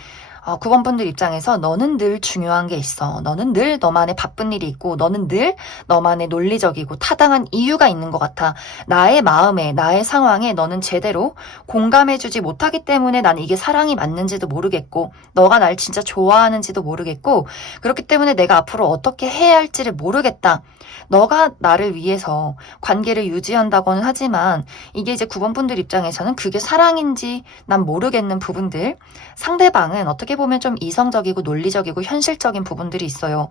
9번 분들 입장에서 너는 늘 중요한 게 있어. 너는 늘 너만의 바쁜 일이 있고 너는 늘 너만의 논리적이고 타당한 이유가 있는 것 같아. 나의 마음에, 나의 상황에 너는 제대로 공감해주지 못하기 때문에 난 이게 사랑이 맞는지도 모르겠고 너가 날 진짜 좋아하는지도 모르겠고 그렇기 때문에 내가 앞으로 어떻게 해야 할지를 모르겠다. 너가 나를 위해서 관계를 유지한다고는 하지만 이게 이제 9번 분들 입장에서는 그게 사랑인지 난 모르겠는 부분들, 상대방은 어떻게 보면 좀 이성적이고 논리적이고 현실적인 부분들이 있어요.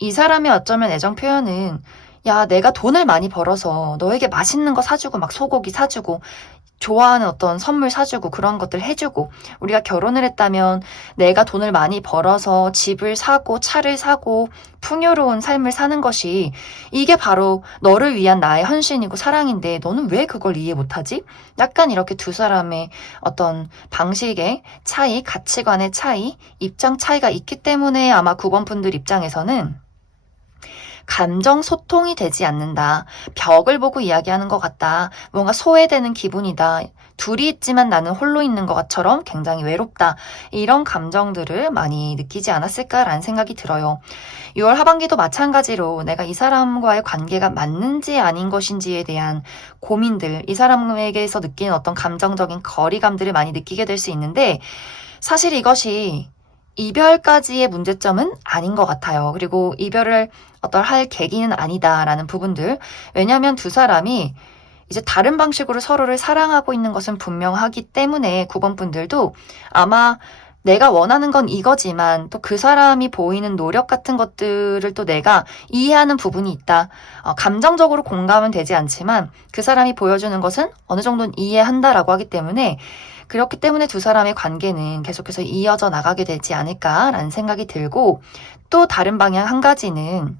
이 사람의 어쩌면 애정 표현은 야, 내가 돈을 많이 벌어서 너에게 맛있는 거 사주고 막 소고기 사주고 좋아하는 어떤 선물 사주고 그런 것들 해주고, 우리가 결혼을 했다면 내가 돈을 많이 벌어서 집을 사고 차를 사고 풍요로운 삶을 사는 것이 이게 바로 너를 위한 나의 헌신이고 사랑인데 너는 왜 그걸 이해 못하지? 약간 이렇게 두 사람의 어떤 방식의 차이, 가치관의 차이, 입장 차이가 있기 때문에 아마 9번 분들 입장에서는 감정 소통이 되지 않는다. 벽을 보고 이야기하는 것 같다. 뭔가 소외되는 기분이다. 둘이 있지만 나는 홀로 있는 것처럼 굉장히 외롭다. 이런 감정들을 많이 느끼지 않았을까라는 생각이 들어요. 6월 하반기도 마찬가지로 내가 이 사람과의 관계가 맞는지 아닌 것인지에 대한 고민들, 이 사람에게서 느끼는 어떤 감정적인 거리감들을 많이 느끼게 될 수 있는데, 사실 이것이 이별까지의 문제점은 아닌 것 같아요. 그리고 이별을 할 계기는 아니다라는 부분들. 왜냐하면 두 사람이 이제 다른 방식으로 서로를 사랑하고 있는 것은 분명하기 때문에 9번 분들도 아마 내가 원하는 건 이거지만 또 그 사람이 보이는 노력 같은 것들을 또 내가 이해하는 부분이 있다. 감정적으로 공감은 되지 않지만 그 사람이 보여주는 것은 어느 정도는 이해한다라고 하기 때문에, 그렇기 때문에 두 사람의 관계는 계속해서 이어져 나가게 되지 않을까라는 생각이 들고, 또 다른 방향 한 가지는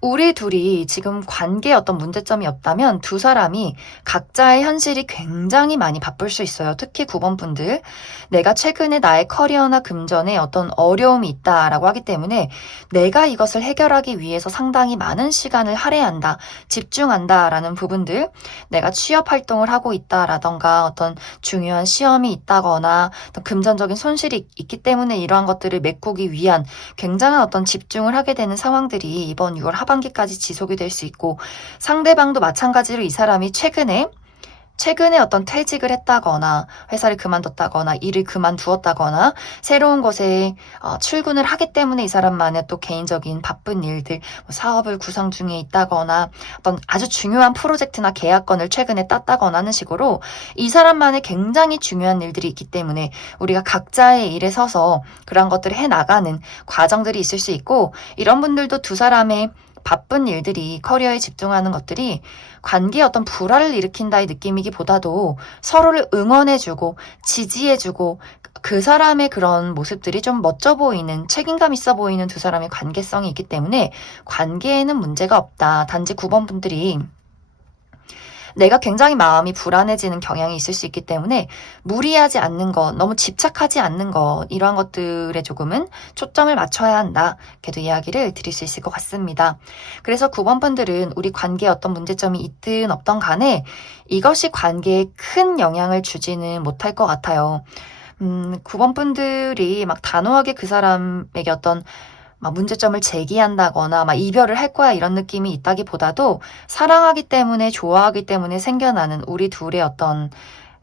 우리 둘이 지금 관계에 어떤 문제점이 없다면 두 사람이 각자의 현실이 굉장히 많이 바쁠 수 있어요. 특히 9번 분들. 내가 최근에 나의 커리어나 금전에 어떤 어려움이 있다라고 하기 때문에 내가 이것을 해결하기 위해서 상당히 많은 시간을 할애한다, 집중한다라는 부분들. 내가 취업 활동을 하고 있다라던가 어떤 중요한 시험이 있다거나 어떤 금전적인 손실이 있기 때문에 이러한 것들을 메꾸기 위한 굉장한 어떤 집중을 하게 되는 상황들이 이번 6월 하반기까지 지속이 될 수 있고, 상대방도 마찬가지로 이 사람이 최근에 어떤 퇴직을 했다거나 회사를 그만뒀다거나 일을 그만두었다거나 새로운 곳에 출근을 하기 때문에 이 사람만의 또 개인적인 바쁜 일들, 사업을 구상 중에 있다거나 어떤 아주 중요한 프로젝트나 계약건을 최근에 땄다거나 하는 식으로 이 사람만의 굉장히 중요한 일들이 있기 때문에 우리가 각자의 일에 서서 그런 것들을 해나가는 과정들이 있을 수 있고, 이런 분들도 두 사람의 바쁜 일들이, 커리어에 집중하는 것들이 관계에 어떤 불화를 일으킨다의 느낌이기보다도 서로를 응원해주고 지지해주고 그 사람의 그런 모습들이 좀 멋져 보이는, 책임감 있어 보이는 두 사람의 관계성이 있기 때문에 관계에는 문제가 없다. 단지 9번 분들이 내가 굉장히 마음이 불안해지는 경향이 있을 수 있기 때문에 무리하지 않는 것, 너무 집착하지 않는 것, 이러한 것들에 조금은 초점을 맞춰야 한다. 이렇게도 이야기를 드릴 수 있을 것 같습니다. 그래서 9번 분들은 우리 관계에 어떤 문제점이 있든 없던 간에 이것이 관계에 큰 영향을 주지는 못할 것 같아요. 9번 분들이 막 단호하게 그 사람에게 어떤 막 문제점을 제기한다거나 막 이별을 할 거야 이런 느낌이 있다기보다도 사랑하기 때문에, 좋아하기 때문에 생겨나는 우리 둘의 어떤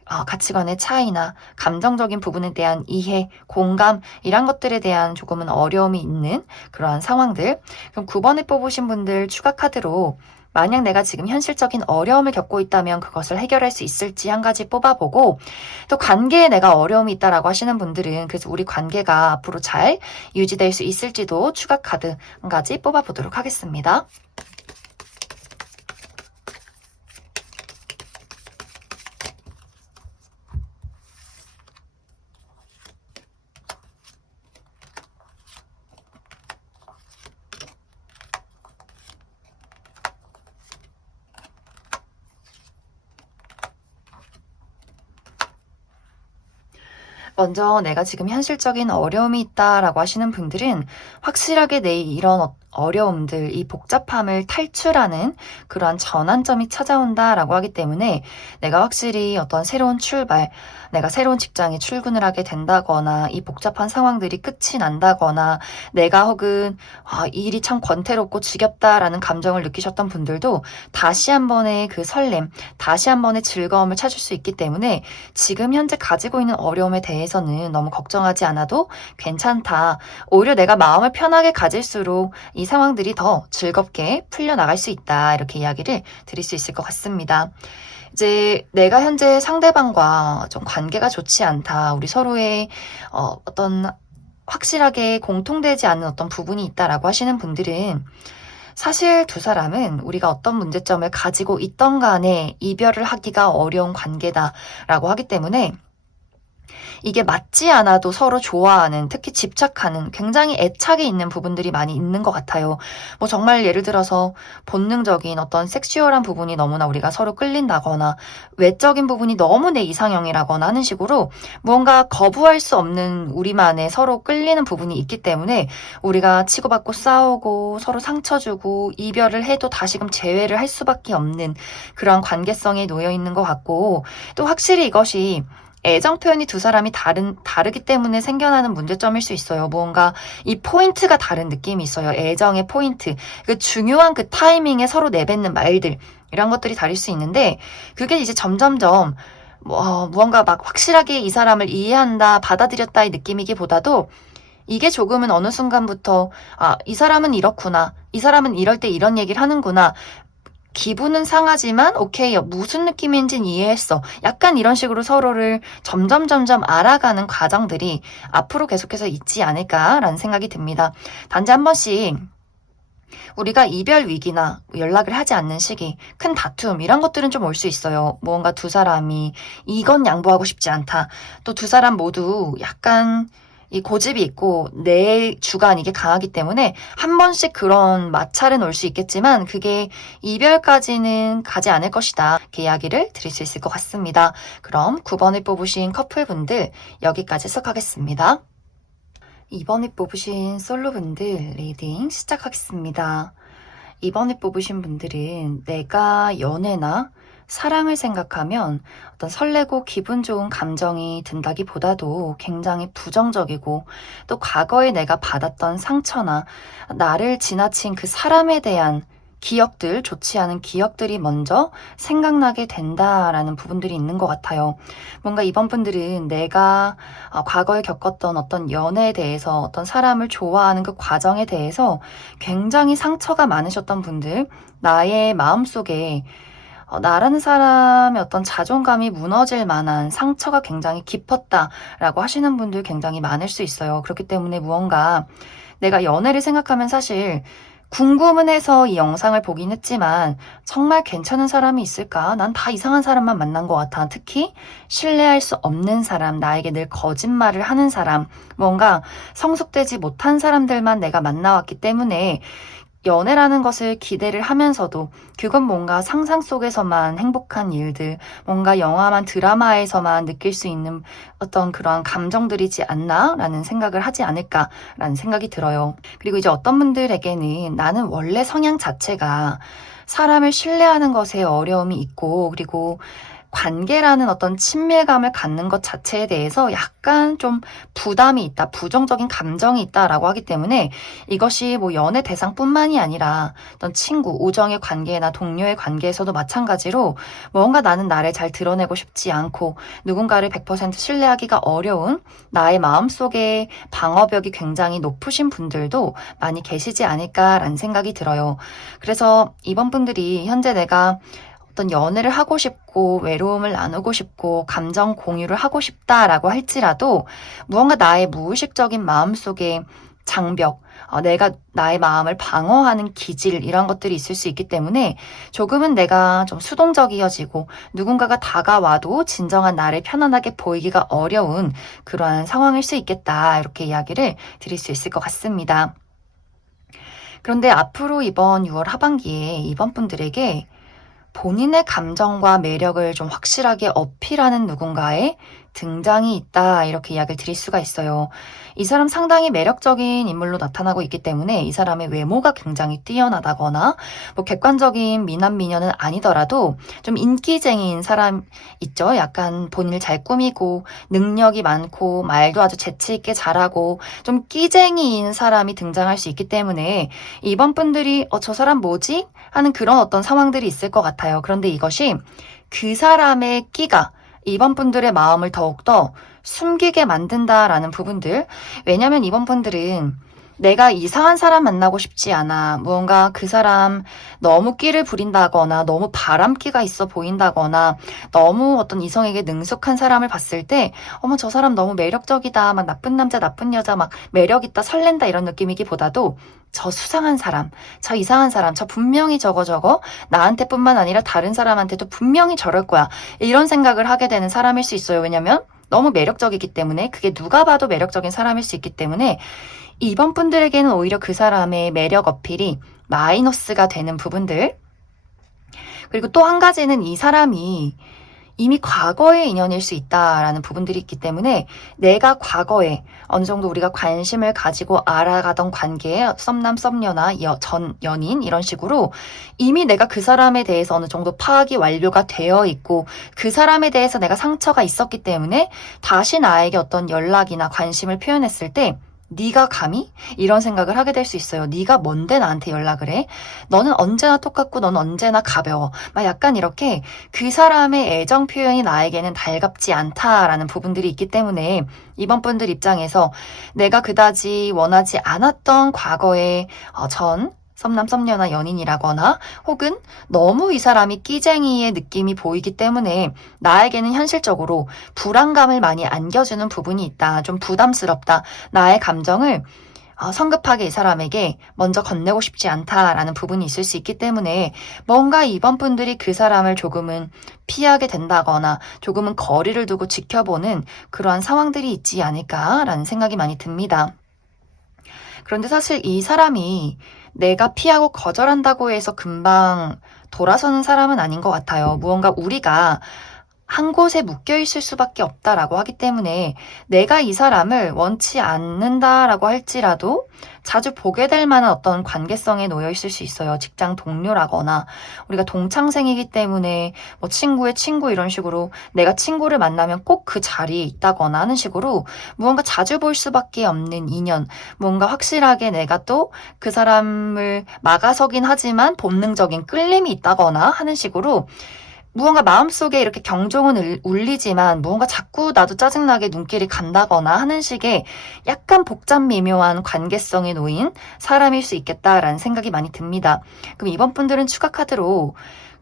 가치관의 차이나 감정적인 부분에 대한 이해, 공감, 이런 것들에 대한 조금은 어려움이 있는 그러한 상황들. 그럼 9번을 뽑으신 분들 추가 카드로 만약 내가 지금 현실적인 어려움을 겪고 있다면 그것을 해결할 수 있을지 한 가지 뽑아보고, 또 관계에 내가 어려움이 있다라고 하시는 분들은 그래서 우리 관계가 앞으로 잘 유지될 수 있을지도 추가 카드 한 가지 뽑아보도록 하겠습니다. 먼저 내가 지금 현실적인 어려움이 있다라고 하시는 분들은 확실하게 내 이런 어려움들, 이 복잡함을 탈출하는 그러한 전환점이 찾아온다라고 하기 때문에 내가 확실히 어떤 새로운 출발, 내가 새로운 직장에 출근을 하게 된다거나 이 복잡한 상황들이 끝이 난다거나 내가 혹은 이 일이 참 권태롭고 지겹다라는 감정을 느끼셨던 분들도 다시 한 번의 그 설렘, 다시 한 번의 즐거움을 찾을 수 있기 때문에 지금 현재 가지고 있는 어려움에 대해서는 너무 걱정하지 않아도 괜찮다. 오히려 내가 마음을 편하게 가질수록 이 상황들이 더 즐겁게 풀려나갈 수 있다. 이렇게 이야기를 드릴 수 있을 것 같습니다. 이제 내가 현재 상대방과 좀 관계가 좋지 않다. 우리 서로의 어떤 확실하게 공통되지 않는 어떤 부분이 있다라고 하시는 분들은 사실 두 사람은 우리가 어떤 문제점을 가지고 있던 간에 이별을 하기가 어려운 관계다라고 하기 때문에 이게 맞지 않아도 서로 좋아하는, 특히 집착하는, 굉장히 애착이 있는 부분들이 많이 있는 것 같아요. 뭐 정말 예를 들어서 본능적인 어떤 섹슈얼한 부분이 너무나 우리가 서로 끌린다거나 외적인 부분이 너무 내 이상형이라거나 하는 식으로 무언가 거부할 수 없는 우리만의 서로 끌리는 부분이 있기 때문에 우리가 치고받고 싸우고 서로 상처 주고 이별을 해도 다시금 재회를 할 수밖에 없는 그런 관계성에 놓여 있는 것 같고, 또 확실히 이것이 애정 표현이 두 사람이 다르기 때문에 생겨나는 문제점일 수 있어요. 무언가 이 포인트가 다른 느낌이 있어요. 애정의 포인트. 그 중요한 그 타이밍에 서로 내뱉는 말들. 이런 것들이 다를 수 있는데, 그게 이제 점점점 무언가 막 확실하게 이 사람을 이해한다, 받아들였다의 느낌이기보다도 이게 조금은 어느 순간부터 이 사람은 이렇구나. 이 사람은 이럴 때 이런 얘기를 하는구나. 기분은 상하지만 오케이, 무슨 느낌인지는 이해했어. 약간 이런 식으로 서로를 점점 알아가는 과정들이 앞으로 계속해서 있지 않을까라는 생각이 듭니다. 단지 한 번씩 우리가 이별 위기나 연락을 하지 않는 시기, 큰 다툼 이런 것들은 좀 올 수 있어요. 무언가 두 사람이 이건 양보하고 싶지 않다. 또 두 사람 모두 약간 이 고집이 있고 내 주관 이게 강하기 때문에 한 번씩 그런 마찰은 올 수 있겠지만 그게 이별까지는 가지 않을 것이다. 이렇게 이야기를 드릴 수 있을 것 같습니다. 그럼 9번을 뽑으신 커플분들 여기까지 해석하겠습니다. 2번을 뽑으신 솔로분들 리딩 시작하겠습니다. 2번을 뽑으신 분들은 내가 연애나 사랑을 생각하면 어떤 설레고 기분 좋은 감정이 든다기보다도 굉장히 부정적이고 또 과거에 내가 받았던 상처나 나를 지나친 그 사람에 대한 기억들, 좋지 않은 기억들이 먼저 생각나게 된다라는 부분들이 있는 것 같아요. 뭔가 이번 분들은 내가 과거에 겪었던 어떤 연애에 대해서 어떤 사람을 좋아하는 그 과정에 대해서 굉장히 상처가 많으셨던 분들, 나의 마음속에 나라는 사람의 어떤 자존감이 무너질 만한 상처가 굉장히 깊었다라고 하시는 분들 굉장히 많을 수 있어요. 그렇기 때문에 무언가 내가 연애를 생각하면 사실 궁금은 해서 이 영상을 보긴 했지만 정말 괜찮은 사람이 있을까? 난 다 이상한 사람만 만난 것 같아. 특히 신뢰할 수 없는 사람, 나에게 늘 거짓말을 하는 사람, 뭔가 성숙되지 못한 사람들만 내가 만나왔기 때문에 연애라는 것을 기대를 하면서도 그건 뭔가 상상 속에서만 행복한 일들, 뭔가 영화만 드라마에서만 느낄 수 있는 어떤 그러한 감정들이지 않나라는 생각을 하지 않을까라는 생각이 들어요. 그리고 이제 어떤 분들에게는 나는 원래 성향 자체가 사람을 신뢰하는 것에 어려움이 있고, 그리고 관계라는 어떤 친밀감을 갖는 것 자체에 대해서 약간 좀 부담이 있다, 부정적인 감정이 있다라고 하기 때문에 이것이 뭐 연애 대상뿐만이 아니라 어떤 친구, 우정의 관계나 동료의 관계에서도 마찬가지로 뭔가 나는 나를 잘 드러내고 싶지 않고 누군가를 100% 신뢰하기가 어려운 나의 마음속에 방어벽이 굉장히 높으신 분들도 많이 계시지 않을까라는 생각이 들어요. 그래서 이번 분들이 현재 내가 어떤 연애를 하고 싶고 외로움을 나누고 싶고 감정 공유를 하고 싶다라고 할지라도 무언가 나의 무의식적인 마음속에 장벽, 내가 나의 마음을 방어하는 기질 이런 것들이 있을 수 있기 때문에 조금은 내가 좀 수동적이어지고 누군가가 다가와도 진정한 나를 편안하게 보이기가 어려운 그러한 상황일 수 있겠다, 이렇게 이야기를 드릴 수 있을 것 같습니다. 그런데 앞으로 이번 6월 하반기에 이번 분들에게 본인의 감정과 매력을 좀 확실하게 어필하는 누군가의 등장이 있다, 이렇게 이야기를 드릴 수가 있어요. 이 사람 상당히 매력적인 인물로 나타나고 있기 때문에 이 사람의 외모가 굉장히 뛰어나다거나 뭐 객관적인 미남 미녀는 아니더라도 좀 인기쟁이인 사람 있죠. 약간 본인을 잘 꾸미고 능력이 많고 말도 아주 재치 있게 잘하고 좀 끼쟁이인 사람이 등장할 수 있기 때문에 이번 분들이 저 사람 뭐지? 하는 그런 어떤 상황들이 있을 것 같아요. 그런데 이것이 그 사람의 끼가 이번 분들의 마음을 더욱더 숨기게 만든다라는 부분들. 왜냐면 이번 분들은 내가 이상한 사람 만나고 싶지 않아. 무언가 그 사람 너무 끼를 부린다거나 너무 바람기가 있어 보인다거나 너무 어떤 이성에게 능숙한 사람을 봤을 때 어머 저 사람 너무 매력적이다. 막 나쁜 남자 나쁜 여자 막 매력있다 설렌다 이런 느낌이기보다도 저 수상한 사람, 저 이상한 사람, 저 분명히 저거 나한테뿐만 아니라 다른 사람한테도 분명히 저럴 거야. 이런 생각을 하게 되는 사람일 수 있어요. 왜냐면 너무 매력적이기 때문에 그게 누가 봐도 매력적인 사람일 수 있기 때문에 이번 분들에게는 오히려 그 사람의 매력 어필이 마이너스가 되는 부분들. 그리고 또 한 가지는 이 사람이 이미 과거의 인연일 수 있다라는 부분들이 있기 때문에 내가 과거에 어느 정도 우리가 관심을 가지고 알아가던 관계에 썸남 썸녀나 전 연인 이런 식으로 이미 내가 그 사람에 대해서 어느 정도 파악이 완료가 되어 있고 그 사람에 대해서 내가 상처가 있었기 때문에 다시 나에게 어떤 연락이나 관심을 표현했을 때 네가 감히? 이런 생각을 하게 될 수 있어요. 네가 뭔데 나한테 연락을 해? 너는 언제나 똑같고 넌 언제나 가벼워. 막 약간 이렇게 그 사람의 애정 표현이 나에게는 달갑지 않다라는 부분들이 있기 때문에 이번 분들 입장에서 내가 그다지 원하지 않았던 과거의 전 썸남 썸녀나 연인이라거나 혹은 너무 이 사람이 끼쟁이의 느낌이 보이기 때문에 나에게는 현실적으로 불안감을 많이 안겨주는 부분이 있다. 좀 부담스럽다. 나의 감정을 성급하게 이 사람에게 먼저 건네고 싶지 않다라는 부분이 있을 수 있기 때문에 뭔가 이번 분들이 그 사람을 조금은 피하게 된다거나 조금은 거리를 두고 지켜보는 그러한 상황들이 있지 않을까라는 생각이 많이 듭니다. 그런데 사실 이 사람이 내가 피하고 거절한다고 해서 금방 돌아서는 사람은 아닌 것 같아요. 무언가 우리가 한 곳에 묶여 있을 수밖에 없다라고 하기 때문에 내가 이 사람을 원치 않는다라고 할지라도 자주 보게 될 만한 어떤 관계성에 놓여 있을 수 있어요. 직장 동료라거나 우리가 동창생이기 때문에 뭐 친구의 친구 이런 식으로 내가 친구를 만나면 꼭 그 자리에 있다거나 하는 식으로 무언가 자주 볼 수밖에 없는 인연, 뭔가 확실하게 내가 또 그 사람을 막아서긴 하지만 본능적인 끌림이 있다거나 하는 식으로 무언가 마음속에 이렇게 경종은 울리지만 무언가 자꾸 나도 짜증나게 눈길이 간다거나 하는 식의 약간 복잡 미묘한 관계성에 놓인 사람일 수 있겠다라는 생각이 많이 듭니다. 그럼 이번 분들은 추가 카드로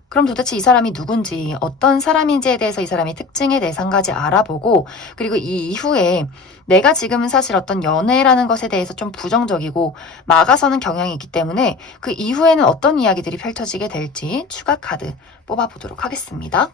그럼 도대체 이 사람이 누군지 어떤 사람인지에 대해서 이 사람의 특징에 대해서 한 가지 알아보고 그리고 이 이후에 내가 지금은 사실 어떤 연애라는 것에 대해서 좀 부정적이고 막아서는 경향이 있기 때문에 그 이후에는 어떤 이야기들이 펼쳐지게 될지 추가 카드 뽑아보도록 하겠습니다.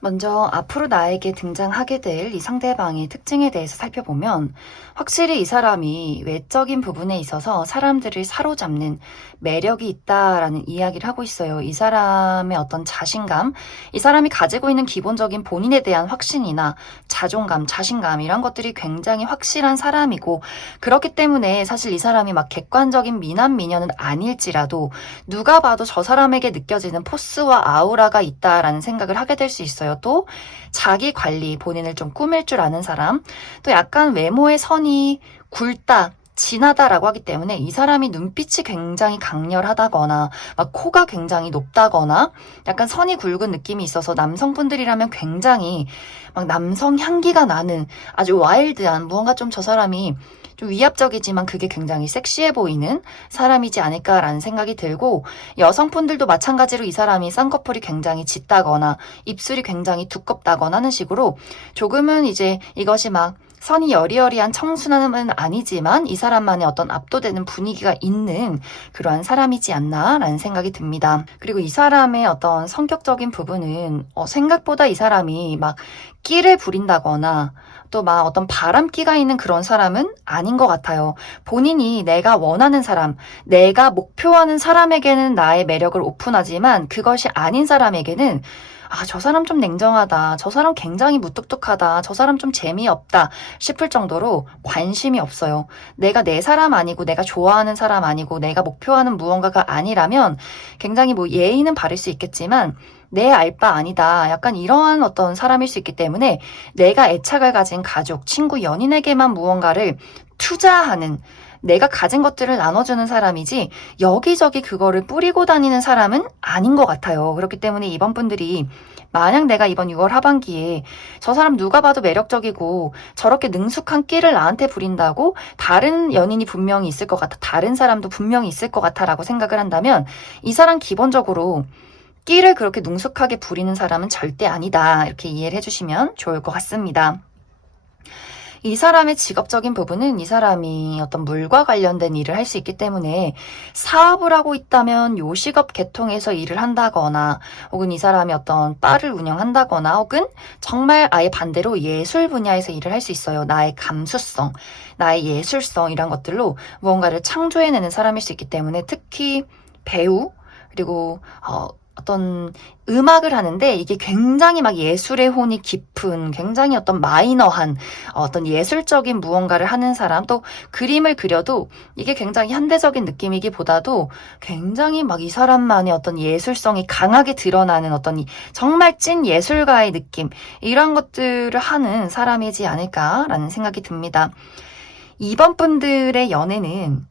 먼저 앞으로 나에게 등장하게 될 이 상대방의 특징에 대해서 살펴보면 확실히 이 사람이 외적인 부분에 있어서 사람들을 사로잡는 매력이 있다라는 이야기를 하고 있어요. 이 사람의 어떤 자신감, 이 사람이 가지고 있는 기본적인 본인에 대한 확신이나 자존감, 자신감 이런 것들이 굉장히 확실한 사람이고 그렇기 때문에 사실 이 사람이 막 객관적인 미남 미녀는 아닐지라도 누가 봐도 저 사람에게 느껴지는 포스와 아우라가 있다라는 생각을 하게 될 수 있어요. 또 자기 관리, 본인을 좀 꾸밀 줄 아는 사람, 또 약간 외모의 선이 굵다, 진하다라고 하기 때문에 이 사람이 눈빛이 굉장히 강렬하다거나 막 코가 굉장히 높다거나 약간 선이 굵은 느낌이 있어서 남성분들이라면 굉장히 막 남성 향기가 나는 아주 와일드한 무언가 좀 저 사람이 좀 위압적이지만 그게 굉장히 섹시해 보이는 사람이지 않을까라는 생각이 들고 여성분들도 마찬가지로 이 사람이 쌍꺼풀이 굉장히 짙다거나 입술이 굉장히 두껍다거나 하는 식으로 조금은 이제 이것이 막 선이 여리여리한 청순함은 아니지만 이 사람만의 어떤 압도되는 분위기가 있는 그러한 사람이지 않나라는 생각이 듭니다. 그리고 이 사람의 어떤 성격적인 부분은 생각보다 이 사람이 막 끼를 부린다거나 또 막 어떤 바람기가 있는 그런 사람은 아닌 것 같아요. 본인이 내가 원하는 사람, 내가 목표하는 사람에게는 나의 매력을 오픈하지만 그것이 아닌 사람에게는 저 사람 좀 냉정하다. 저 사람 굉장히 무뚝뚝하다. 저 사람 좀 재미없다. 싶을 정도로 관심이 없어요. 내가 내 사람 아니고 내가 좋아하는 사람 아니고 내가 목표하는 무언가가 아니라면 굉장히 뭐 예의는 바를 수 있겠지만 내 알 바 아니다. 약간 이러한 어떤 사람일 수 있기 때문에 내가 애착을 가진 가족, 친구, 연인에게만 무언가를 투자하는 내가 가진 것들을 나눠주는 사람이지 여기저기 그거를 뿌리고 다니는 사람은 아닌 것 같아요. 그렇기 때문에 이번 분들이 만약 내가 이번 6월 하반기에 저 사람 누가 봐도 매력적이고 저렇게 능숙한 끼를 나한테 부린다고 다른 연인이 분명히 있을 것 같아, 다른 사람도 분명히 있을 것 같아 라고 생각을 한다면 이 사람 기본적으로 끼를 그렇게 능숙하게 부리는 사람은 절대 아니다. 이렇게 이해를 해주시면 좋을 것 같습니다. 이 사람의 직업적인 부분은 이 사람이 어떤 물과 관련된 일을 할 수 있기 때문에 사업을 하고 있다면 요식업 계통에서 일을 한다거나 혹은 이 사람이 어떤 바를 운영한다거나 혹은 정말 아예 반대로 예술 분야에서 일을 할 수 있어요. 나의 감수성, 나의 예술성 이런 것들로 무언가를 창조해내는 사람일 수 있기 때문에 특히 배우 그리고 어떤 음악을 하는데 이게 굉장히 막 예술의 혼이 깊은 굉장히 어떤 마이너한 어떤 예술적인 무언가를 하는 사람 또 그림을 그려도 이게 굉장히 현대적인 느낌이기보다도 굉장히 막 이 사람만의 어떤 예술성이 강하게 드러나는 어떤 정말 찐 예술가의 느낌 이런 것들을 하는 사람이지 않을까라는 생각이 듭니다. 이번 분들의 연애는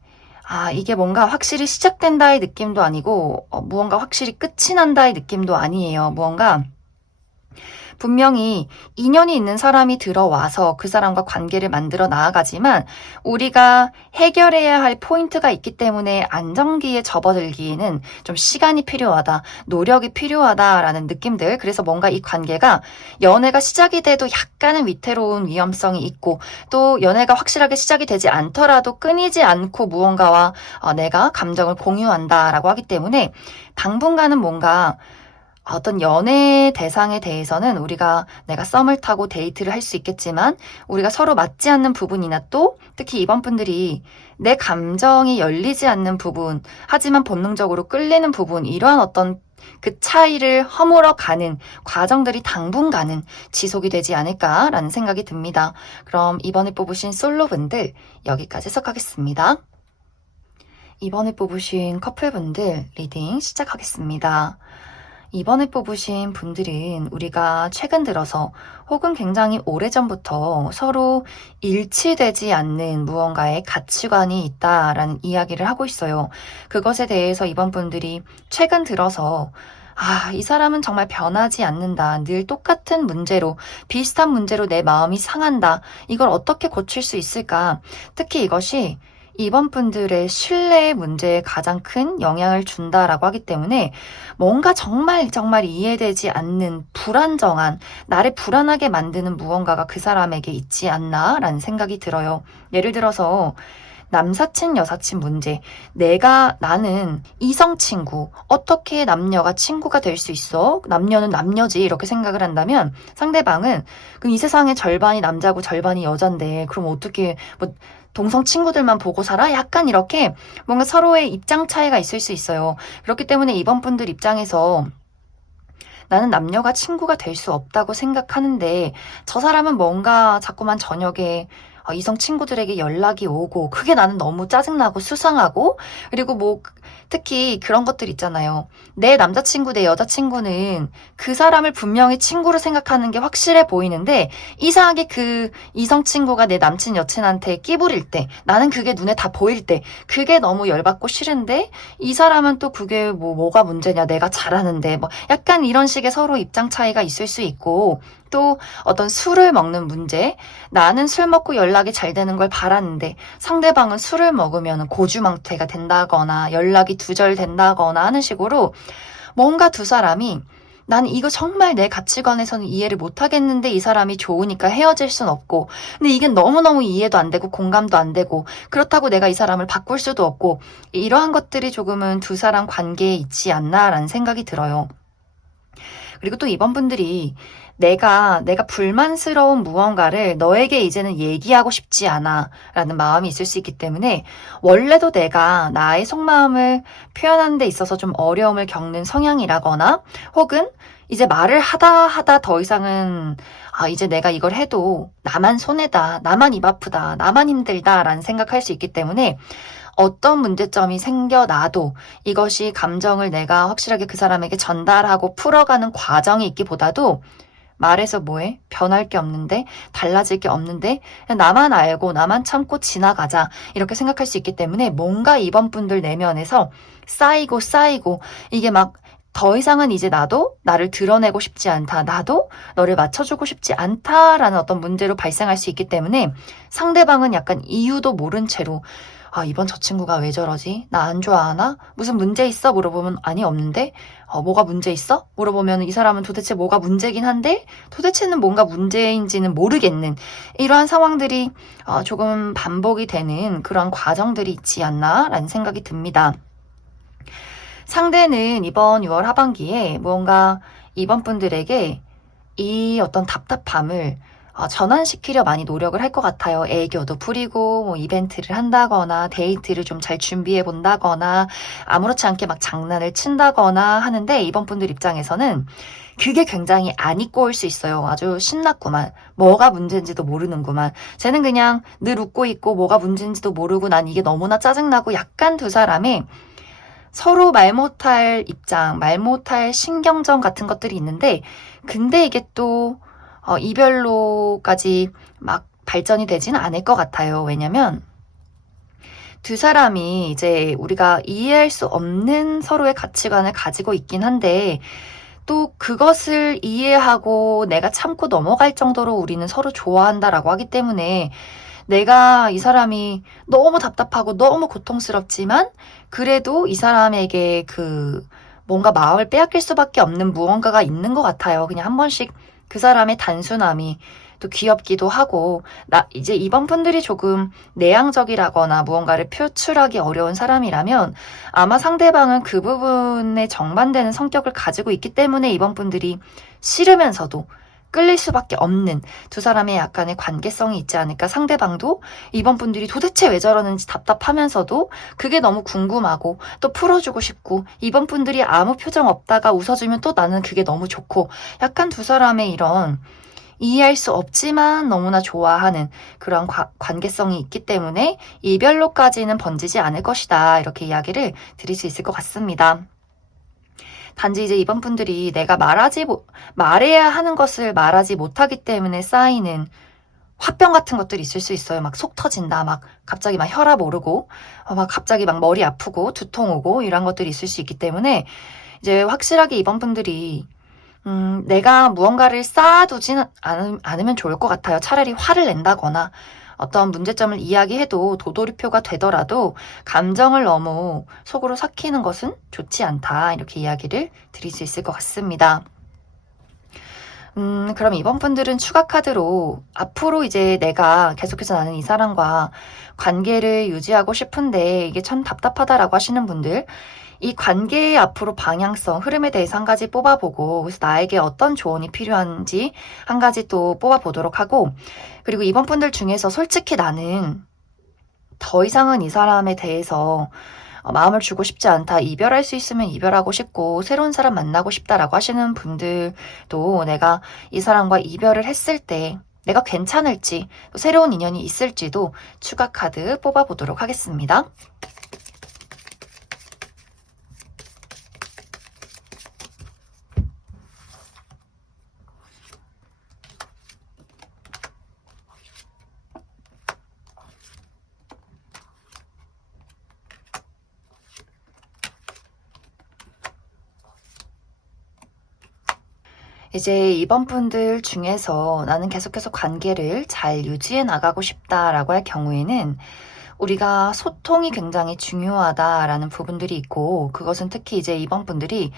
이게 뭔가 확실히 시작된다의 느낌도 아니고, 무언가 확실히 끝이 난다의 느낌도 아니에요. 무언가 분명히 인연이 있는 사람이 들어와서 그 사람과 관계를 만들어 나아가지만 우리가 해결해야 할 포인트가 있기 때문에 안정기에 접어들기에는 좀 시간이 필요하다, 노력이 필요하다라는 느낌들. 그래서 뭔가 이 관계가 연애가 시작이 돼도 약간은 위태로운 위험성이 있고 또 연애가 확실하게 시작이 되지 않더라도 끊이지 않고 무언가와 내가 감정을 공유한다라고 하기 때문에 당분간은 뭔가 어떤 연애 대상에 대해서는 내가 썸을 타고 데이트를 할 수 있겠지만 우리가 서로 맞지 않는 부분이나 또 특히 이번 분들이 내 감정이 열리지 않는 부분 하지만 본능적으로 끌리는 부분 이러한 어떤 그 차이를 허물어가는 과정들이 당분간은 지속이 되지 않을까라는 생각이 듭니다. 그럼 이번에 뽑으신 솔로분들 여기까지 해석하겠습니다. 이번에 뽑으신 커플분들 리딩 시작하겠습니다. 이번에 뽑으신 분들은 우리가 최근 들어서 혹은 굉장히 오래전부터 서로 일치되지 않는 무언가의 가치관이 있다라는 이야기를 하고 있어요. 그것에 대해서 이번 분들이 최근 들어서 이 사람은 정말 변하지 않는다. 늘 똑같은 문제로, 비슷한 문제로 내 마음이 상한다. 이걸 어떻게 고칠 수 있을까? 특히 이것이 이번 분들의 신뢰의 문제에 가장 큰 영향을 준다라고 하기 때문에 뭔가 정말 이해되지 않는 불안정한, 나를 불안하게 만드는 무언가가 그 사람에게 있지 않나라는 생각이 들어요. 예를 들어서 남사친, 여사친 문제. 나는 이성 친구. 어떻게 남녀가 친구가 될 수 있어? 남녀는 남녀지. 이렇게 생각을 한다면 상대방은 그럼 이 세상의 절반이 남자고 절반이 여잔데 그럼 어떻게 동성 친구들만 보고 살아? 약간 이렇게 뭔가 서로의 입장 차이가 있을 수 있어요. 그렇기 때문에 이번 분들 입장에서 나는 남녀가 친구가 될 수 없다고 생각하는데 저 사람은 뭔가 자꾸만 저녁에 이성 친구들에게 연락이 오고 그게 나는 너무 짜증나고 수상하고 그리고 특히 그런 것들 있잖아요. 내 남자친구, 내 여자친구는 그 사람을 분명히 친구로 생각하는 게 확실해 보이는데 이상하게 그 이성 친구가 내 남친, 여친한테 끼부릴 때 나는 그게 눈에 다 보일 때 그게 너무 열받고 싫은데 이 사람은 또 그게 뭐가 문제냐 내가 잘하는데 약간 이런 식의 서로 입장 차이가 있을 수 있고 또 어떤 술을 먹는 문제 나는 술 먹고 연락이 잘 되는 걸 바라는데 상대방은 술을 먹으면 고주망태가 된다거나 연락이 두절된다거나 하는 식으로 뭔가 두 사람이 난 이거 정말 내 가치관에서는 이해를 못하겠는데 이 사람이 좋으니까 헤어질 순 없고 근데 이게 너무너무 이해도 안 되고 공감도 안 되고 그렇다고 내가 이 사람을 바꿀 수도 없고 이러한 것들이 조금은 두 사람 관계에 있지 않나라는 생각이 들어요. 그리고 또 이번 분들이 내가 불만스러운 무언가를 너에게 이제는 얘기하고 싶지 않아 라는 마음이 있을 수 있기 때문에 원래도 내가 나의 속마음을 표현하는 데 있어서 좀 어려움을 겪는 성향이라거나 혹은 이제 말을 하다 더 이상은 이제 내가 이걸 해도 나만 손해다, 나만 입 아프다, 나만 힘들다 라는 생각할 수 있기 때문에 어떤 문제점이 생겨나도 이것이 감정을 내가 확실하게 그 사람에게 전달하고 풀어가는 과정이 있기보다도 말해서 뭐해? 변할 게 없는데? 달라질 게 없는데? 그냥 나만 알고 나만 참고 지나가자. 이렇게 생각할 수 있기 때문에 뭔가 이번 분들 내면에서 쌓이고 이게 막 더 이상은 이제 나도 나를 드러내고 싶지 않다. 나도 너를 맞춰주고 싶지 않다라는 어떤 문제로 발생할 수 있기 때문에 상대방은 약간 이유도 모른 채로 아, 이번 저 친구가 왜 저러지? 나 안 좋아하나? 무슨 문제 있어? 물어보면 아니, 없는데? 뭐가 문제 있어? 물어보면 이 사람은 도대체 뭐가 문제긴 한데 도대체는 뭔가 문제인지는 모르겠는 이러한 상황들이 조금 반복이 되는 그런 과정들이 있지 않나라는 생각이 듭니다. 상대는 이번 6월 하반기에 무언가 이번 분들에게 이 어떤 답답함을 전환시키려 많이 노력을 할 것 같아요. 애교도 부리고 뭐 이벤트를 한다거나 데이트를 좀 잘 준비해 본다거나 아무렇지 않게 막 장난을 친다거나 하는데 이번 분들 입장에서는 그게 굉장히 안 입고 올 수 있어요. 아주 신났구만. 뭐가 문제인지도 모르는구만. 쟤는 그냥 늘 웃고 있고 뭐가 문제인지도 모르고 난 이게 너무나 짜증나고 약간 두 사람의 서로 말 못할 입장, 말 못할 신경전 같은 것들이 있는데 근데 이게 또 이별로까지 막 발전이 되지는 않을 것 같아요. 왜냐면 두 사람이 이제 우리가 이해할 수 없는 서로의 가치관을 가지고 있긴 한데 또 그것을 이해하고 내가 참고 넘어갈 정도로 우리는 서로 좋아한다라고 하기 때문에 내가 이 사람이 너무 답답하고 너무 고통스럽지만 그래도 이 사람에게 뭔가 마음을 빼앗길 수밖에 없는 무언가가 있는 것 같아요. 그냥 한 번씩 그 사람의 단순함이 또 귀엽기도 하고 이제 이번 분들이 조금 내향적이라거나 무언가를 표출하기 어려운 사람이라면 아마 상대방은 그 부분에 정반되는 성격을 가지고 있기 때문에 이번 분들이 싫으면서도 끌릴 수밖에 없는 두 사람의 약간의 관계성이 있지 않을까. 상대방도 이번 분들이 도대체 왜 저러는지 답답하면서도 그게 너무 궁금하고 또 풀어주고 싶고 이번 분들이 아무 표정 없다가 웃어주면 또 나는 그게 너무 좋고 약간 두 사람의 이런 이해할 수 없지만 너무나 좋아하는 그런 관계성이 있기 때문에 이별로까지는 번지지 않을 것이다. 이렇게 이야기를 드릴 수 있을 것 같습니다. 단지 이제 이번 분들이 내가 말해야 하는 것을 말하지 못하기 때문에 쌓이는 화병 같은 것들이 있을 수 있어요. 막 속 터진다. 막 갑자기 막 혈압 오르고, 막 갑자기 막 머리 아프고 두통 오고 이런 것들이 있을 수 있기 때문에 이제 확실하게 이번 분들이 내가 무언가를 쌓아두진 않으면 좋을 것 같아요. 차라리 화를 낸다거나 어떤 문제점을 이야기해도 도돌이표가 되더라도 감정을 너무 속으로 삭히는 것은 좋지 않다. 이렇게 이야기를 드릴 수 있을 것 같습니다. 그럼 이번 분들은 추가 카드로 앞으로 이제 내가 계속해서 나는 이 사람과 관계를 유지하고 싶은데 이게 참 답답하다라고 하시는 분들, 이 관계의 앞으로 방향성, 흐름에 대해서 한 가지 뽑아보고 그래서 나에게 어떤 조언이 필요한지 한 가지 또 뽑아보도록 하고 그리고 이번 분들 중에서 솔직히 나는 더 이상은 이 사람에 대해서 마음을 주고 싶지 않다. 이별할 수 있으면 이별하고 싶고 새로운 사람 만나고 싶다라고 하시는 분들도 내가 이 사람과 이별을 했을 때 내가 괜찮을지 또 새로운 인연이 있을지도 추가 카드 뽑아보도록 하겠습니다. 이제 이번 분들 중에서 나는 계속해서 관계를 잘 유지해 나가고 싶다라고 할 경우에는 우리가 소통이 굉장히 중요하다라는 부분들이 있고 그것은 특히 이제 이번 분들이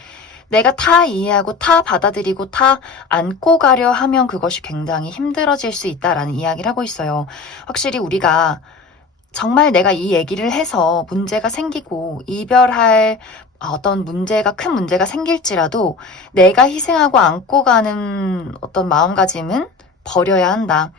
내가 다 이해하고 다 받아들이고 다 안고 가려 하면 그것이 굉장히 힘들어질 수 있다라는 이야기를 하고 있어요. 확실히 우리가 정말 내가 이 얘기를 해서 문제가 생기고 이별할 어떤 큰 문제가 생길지라도 내가 희생하고 안고 가는 어떤 마음가짐은 버려야 한다.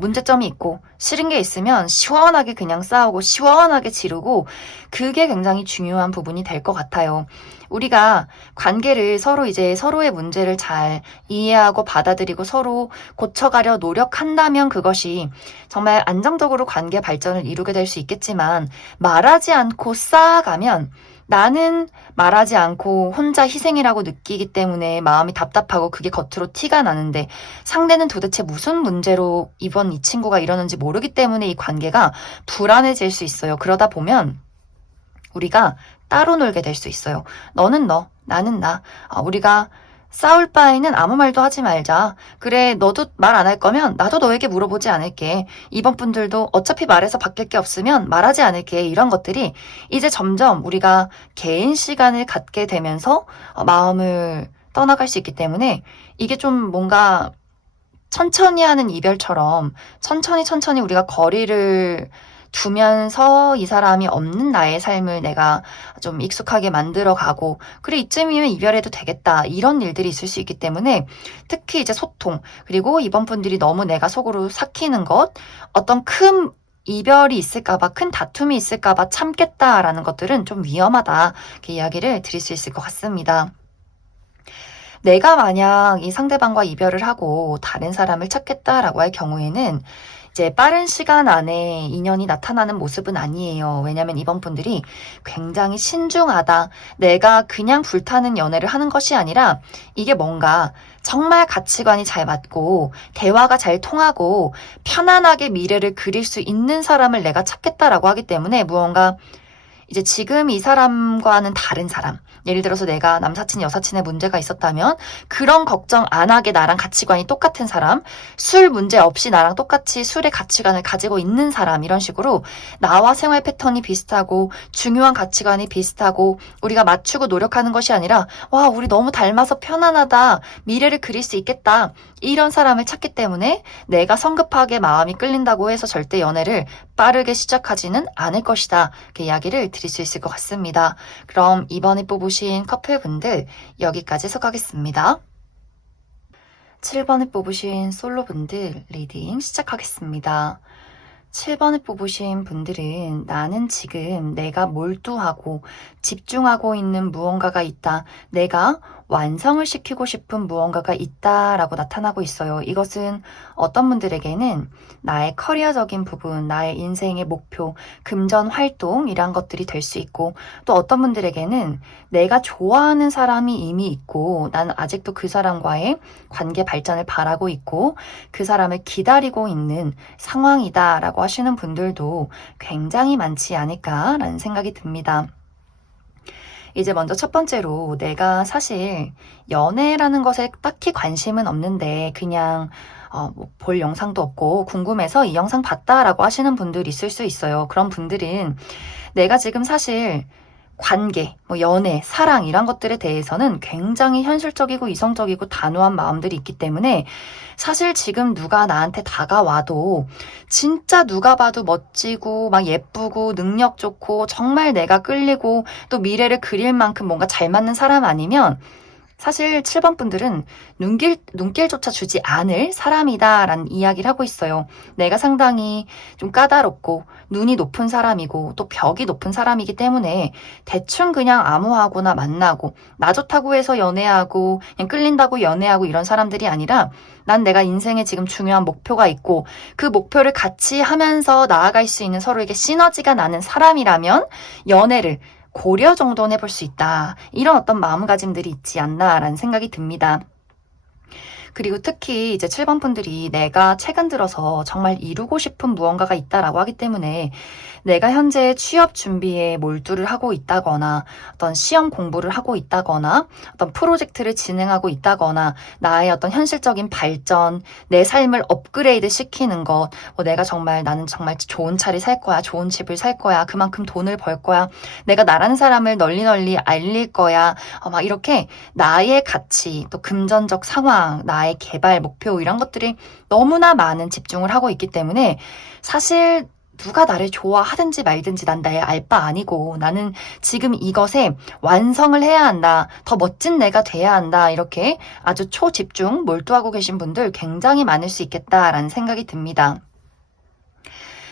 문제점이 있고 싫은 게 있으면 시원하게 그냥 싸우고 시원하게 지르고 그게 굉장히 중요한 부분이 될 것 같아요. 우리가 관계를 서로 이제 서로의 문제를 잘 이해하고 받아들이고 서로 고쳐가려 노력한다면 그것이 정말 안정적으로 관계 발전을 이루게 될 수 있겠지만 말하지 않고 쌓아가면 나는 말하지 않고 혼자 희생이라고 느끼기 때문에 마음이 답답하고 그게 겉으로 티가 나는데 상대는 도대체 무슨 문제로 이번 이 친구가 이러는지 모르기 때문에 이 관계가 불안해질 수 있어요. 그러다 보면 우리가 따로 놀게 될 수 있어요. 너는 너, 나는 나. 우리가 싸울 바에는 아무 말도 하지 말자. 그래, 너도 말 안 할 거면 나도 너에게 물어보지 않을게. 이번 분들도 어차피 말해서 바뀔 게 없으면 말하지 않을게. 이런 것들이 이제 점점 우리가 개인 시간을 갖게 되면서 마음을 떠나갈 수 있기 때문에 이게 좀 뭔가 천천히 하는 이별처럼 천천히 우리가 거리를 두면서 이 사람이 없는 나의 삶을 내가 좀 익숙하게 만들어가고 그래 이쯤이면 이별해도 되겠다 이런 일들이 있을 수 있기 때문에 특히 이제 소통 그리고 이번 분들이 너무 내가 속으로 삭히는 것 어떤 큰 이별이 있을까봐 큰 다툼이 있을까봐 참겠다라는 것들은 좀 위험하다 이렇게 이야기를 드릴 수 있을 것 같습니다. 내가 만약 이 상대방과 이별을 하고 다른 사람을 찾겠다라고 할 경우에는 이제 빠른 시간 안에 인연이 나타나는 모습은 아니에요. 왜냐면 이번 분들이 굉장히 신중하다. 내가 그냥 불타는 연애를 하는 것이 아니라 이게 뭔가 정말 가치관이 잘 맞고 대화가 잘 통하고 편안하게 미래를 그릴 수 있는 사람을 내가 찾겠다라고 하기 때문에 무언가 이제 지금 이 사람과는 다른 사람. 예를 들어서 내가 남사친, 여사친의 문제가 있었다면 그런 걱정 안 하게 나랑 가치관이 똑같은 사람, 술 문제 없이 나랑 똑같이 술의 가치관을 가지고 있는 사람 이런 식으로 나와 생활 패턴이 비슷하고 중요한 가치관이 비슷하고 우리가 맞추고 노력하는 것이 아니라 와 우리 너무 닮아서 편안하다. 미래를 그릴 수 있겠다. 이런 사람을 찾기 때문에 내가 성급하게 마음이 끌린다고 해서 절대 연애를 빠르게 시작하지는 않을 것이다. 이렇게 이야기를 드릴 수 있을 것 같습니다. 그럼 이번에 뽑으신 커플분들 여기까지 해석하겠습니다. 7번을 뽑으신 솔로분들 리딩 시작하겠습니다. 7번을 뽑으신 분들은 나는 지금 내가 몰두하고 집중하고 있는 무언가가 있다. 내가 완성을 시키고 싶은 무언가가 있다라고 나타나고 있어요. 이것은 어떤 분들에게는 나의 커리어적인 부분, 나의 인생의 목표, 금전 활동 이란 것들이 될 수 있고 또 어떤 분들에게는 내가 좋아하는 사람이 이미 있고 나는 아직도 그 사람과의 관계 발전을 바라고 있고 그 사람을 기다리고 있는 상황이다라고 하시는 분들도 굉장히 많지 않을까라는 생각이 듭니다. 이제 먼저 첫 번째로 내가 사실 연애라는 것에 딱히 관심은 없는데 그냥 볼 영상도 없고 궁금해서 이 영상 봤다라고 하시는 분들이 있을 수 있어요. 그런 분들은 내가 지금 사실 관계, 연애, 사랑 이런 것들에 대해서는 굉장히 현실적이고 이성적이고 단호한 마음들이 있기 때문에 사실 지금 누가 나한테 다가와도 진짜 누가 봐도 멋지고 막 예쁘고 능력 좋고 정말 내가 끌리고 또 미래를 그릴 만큼 뭔가 잘 맞는 사람 아니면 사실 7번 분들은 눈길조차 주지 않을 사람이다라는 이야기를 하고 있어요. 내가 상당히 좀 까다롭고 눈이 높은 사람이고 또 벽이 높은 사람이기 때문에 대충 그냥 아무하고나 만나고 나 좋다고 해서 연애하고 그냥 끌린다고 연애하고 이런 사람들이 아니라 난 내가 인생에 지금 중요한 목표가 있고 그 목표를 같이 하면서 나아갈 수 있는 서로에게 시너지가 나는 사람이라면 연애를 고려 정도는 해볼 수 있다. 이런 어떤 마음가짐들이 있지 않나라는 생각이 듭니다. 그리고 특히 이제 7번 분들이 내가 최근 들어서 정말 이루고 싶은 무언가가 있다라고 하기 때문에 내가 현재 취업 준비에 몰두를 하고 있다거나 어떤 시험 공부를 하고 있다거나 어떤 프로젝트를 진행하고 있다거나 나의 어떤 현실적인 발전, 내 삶을 업그레이드 시키는 것, 나는 정말 좋은 차를 살 거야, 좋은 집을 살 거야, 그만큼 돈을 벌 거야, 내가 나라는 사람을 널리 알릴 거야, 막 이렇게 나의 가치, 또 금전적 상황, 나의 개발 목표 이런 것들이 너무나 많은 집중을 하고 있기 때문에 사실 누가 나를 좋아하든지 말든지 난 나의 알 바 아니고 나는 지금 이것에 완성을 해야 한다. 더 멋진 내가 돼야 한다. 이렇게 아주 초집중 몰두하고 계신 분들 굉장히 많을 수 있겠다라는 생각이 듭니다.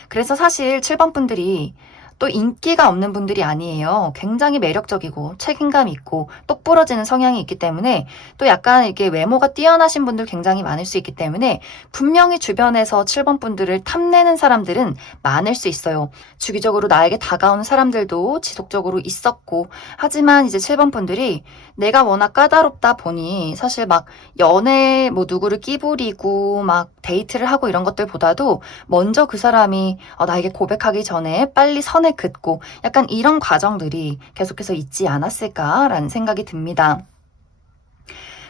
그래서 사실 7번 분들이 또 인기가 없는 분들이 아니에요. 굉장히 매력적이고 책임감 있고 똑부러지는 성향이 있기 때문에 또 약간 이렇게 외모가 뛰어나신 분들 굉장히 많을 수 있기 때문에 분명히 주변에서 7번 분들을 탐내는 사람들은 많을 수 있어요. 주기적으로 나에게 다가오는 사람들도 지속적으로 있었고 하지만 이제 7번 분들이 내가 워낙 까다롭다 보니 사실 막 연애 뭐 누구를 끼부리고 막 데이트를 하고 이런 것들보다도 먼저 그 사람이 나에게 고백하기 전에 빨리 선을 긋고 약간 이런 과정들이 계속해서 있지 않았을까라는 생각이 듭니다.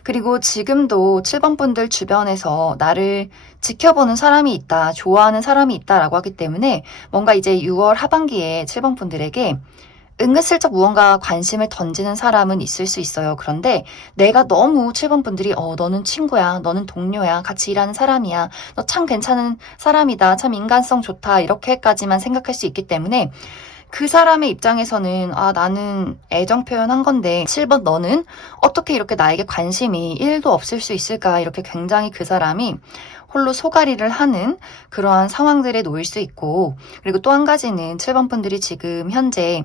그리고 지금도 7번 분들 주변에서 나를 지켜보는 사람이 있다, 좋아하는 사람이 있다라고 하기 때문에 뭔가 이제 6월 하반기에 7번 분들에게 은근슬쩍 무언가 관심을 던지는 사람은 있을 수 있어요. 그런데 내가 너무 7번 분들이 너는 친구야, 너는 동료야, 같이 일하는 사람이야, 너 참 괜찮은 사람이다, 참 인간성 좋다 이렇게까지만 생각할 수 있기 때문에 그 사람의 입장에서는 나는 애정 표현한 건데 7번 너는 어떻게 이렇게 나에게 관심이 1도 없을 수 있을까 이렇게 굉장히 그 사람이 홀로 소가리를 하는 그러한 상황들에 놓일 수 있고 그리고 또 한 가지는 7번 분들이 지금 현재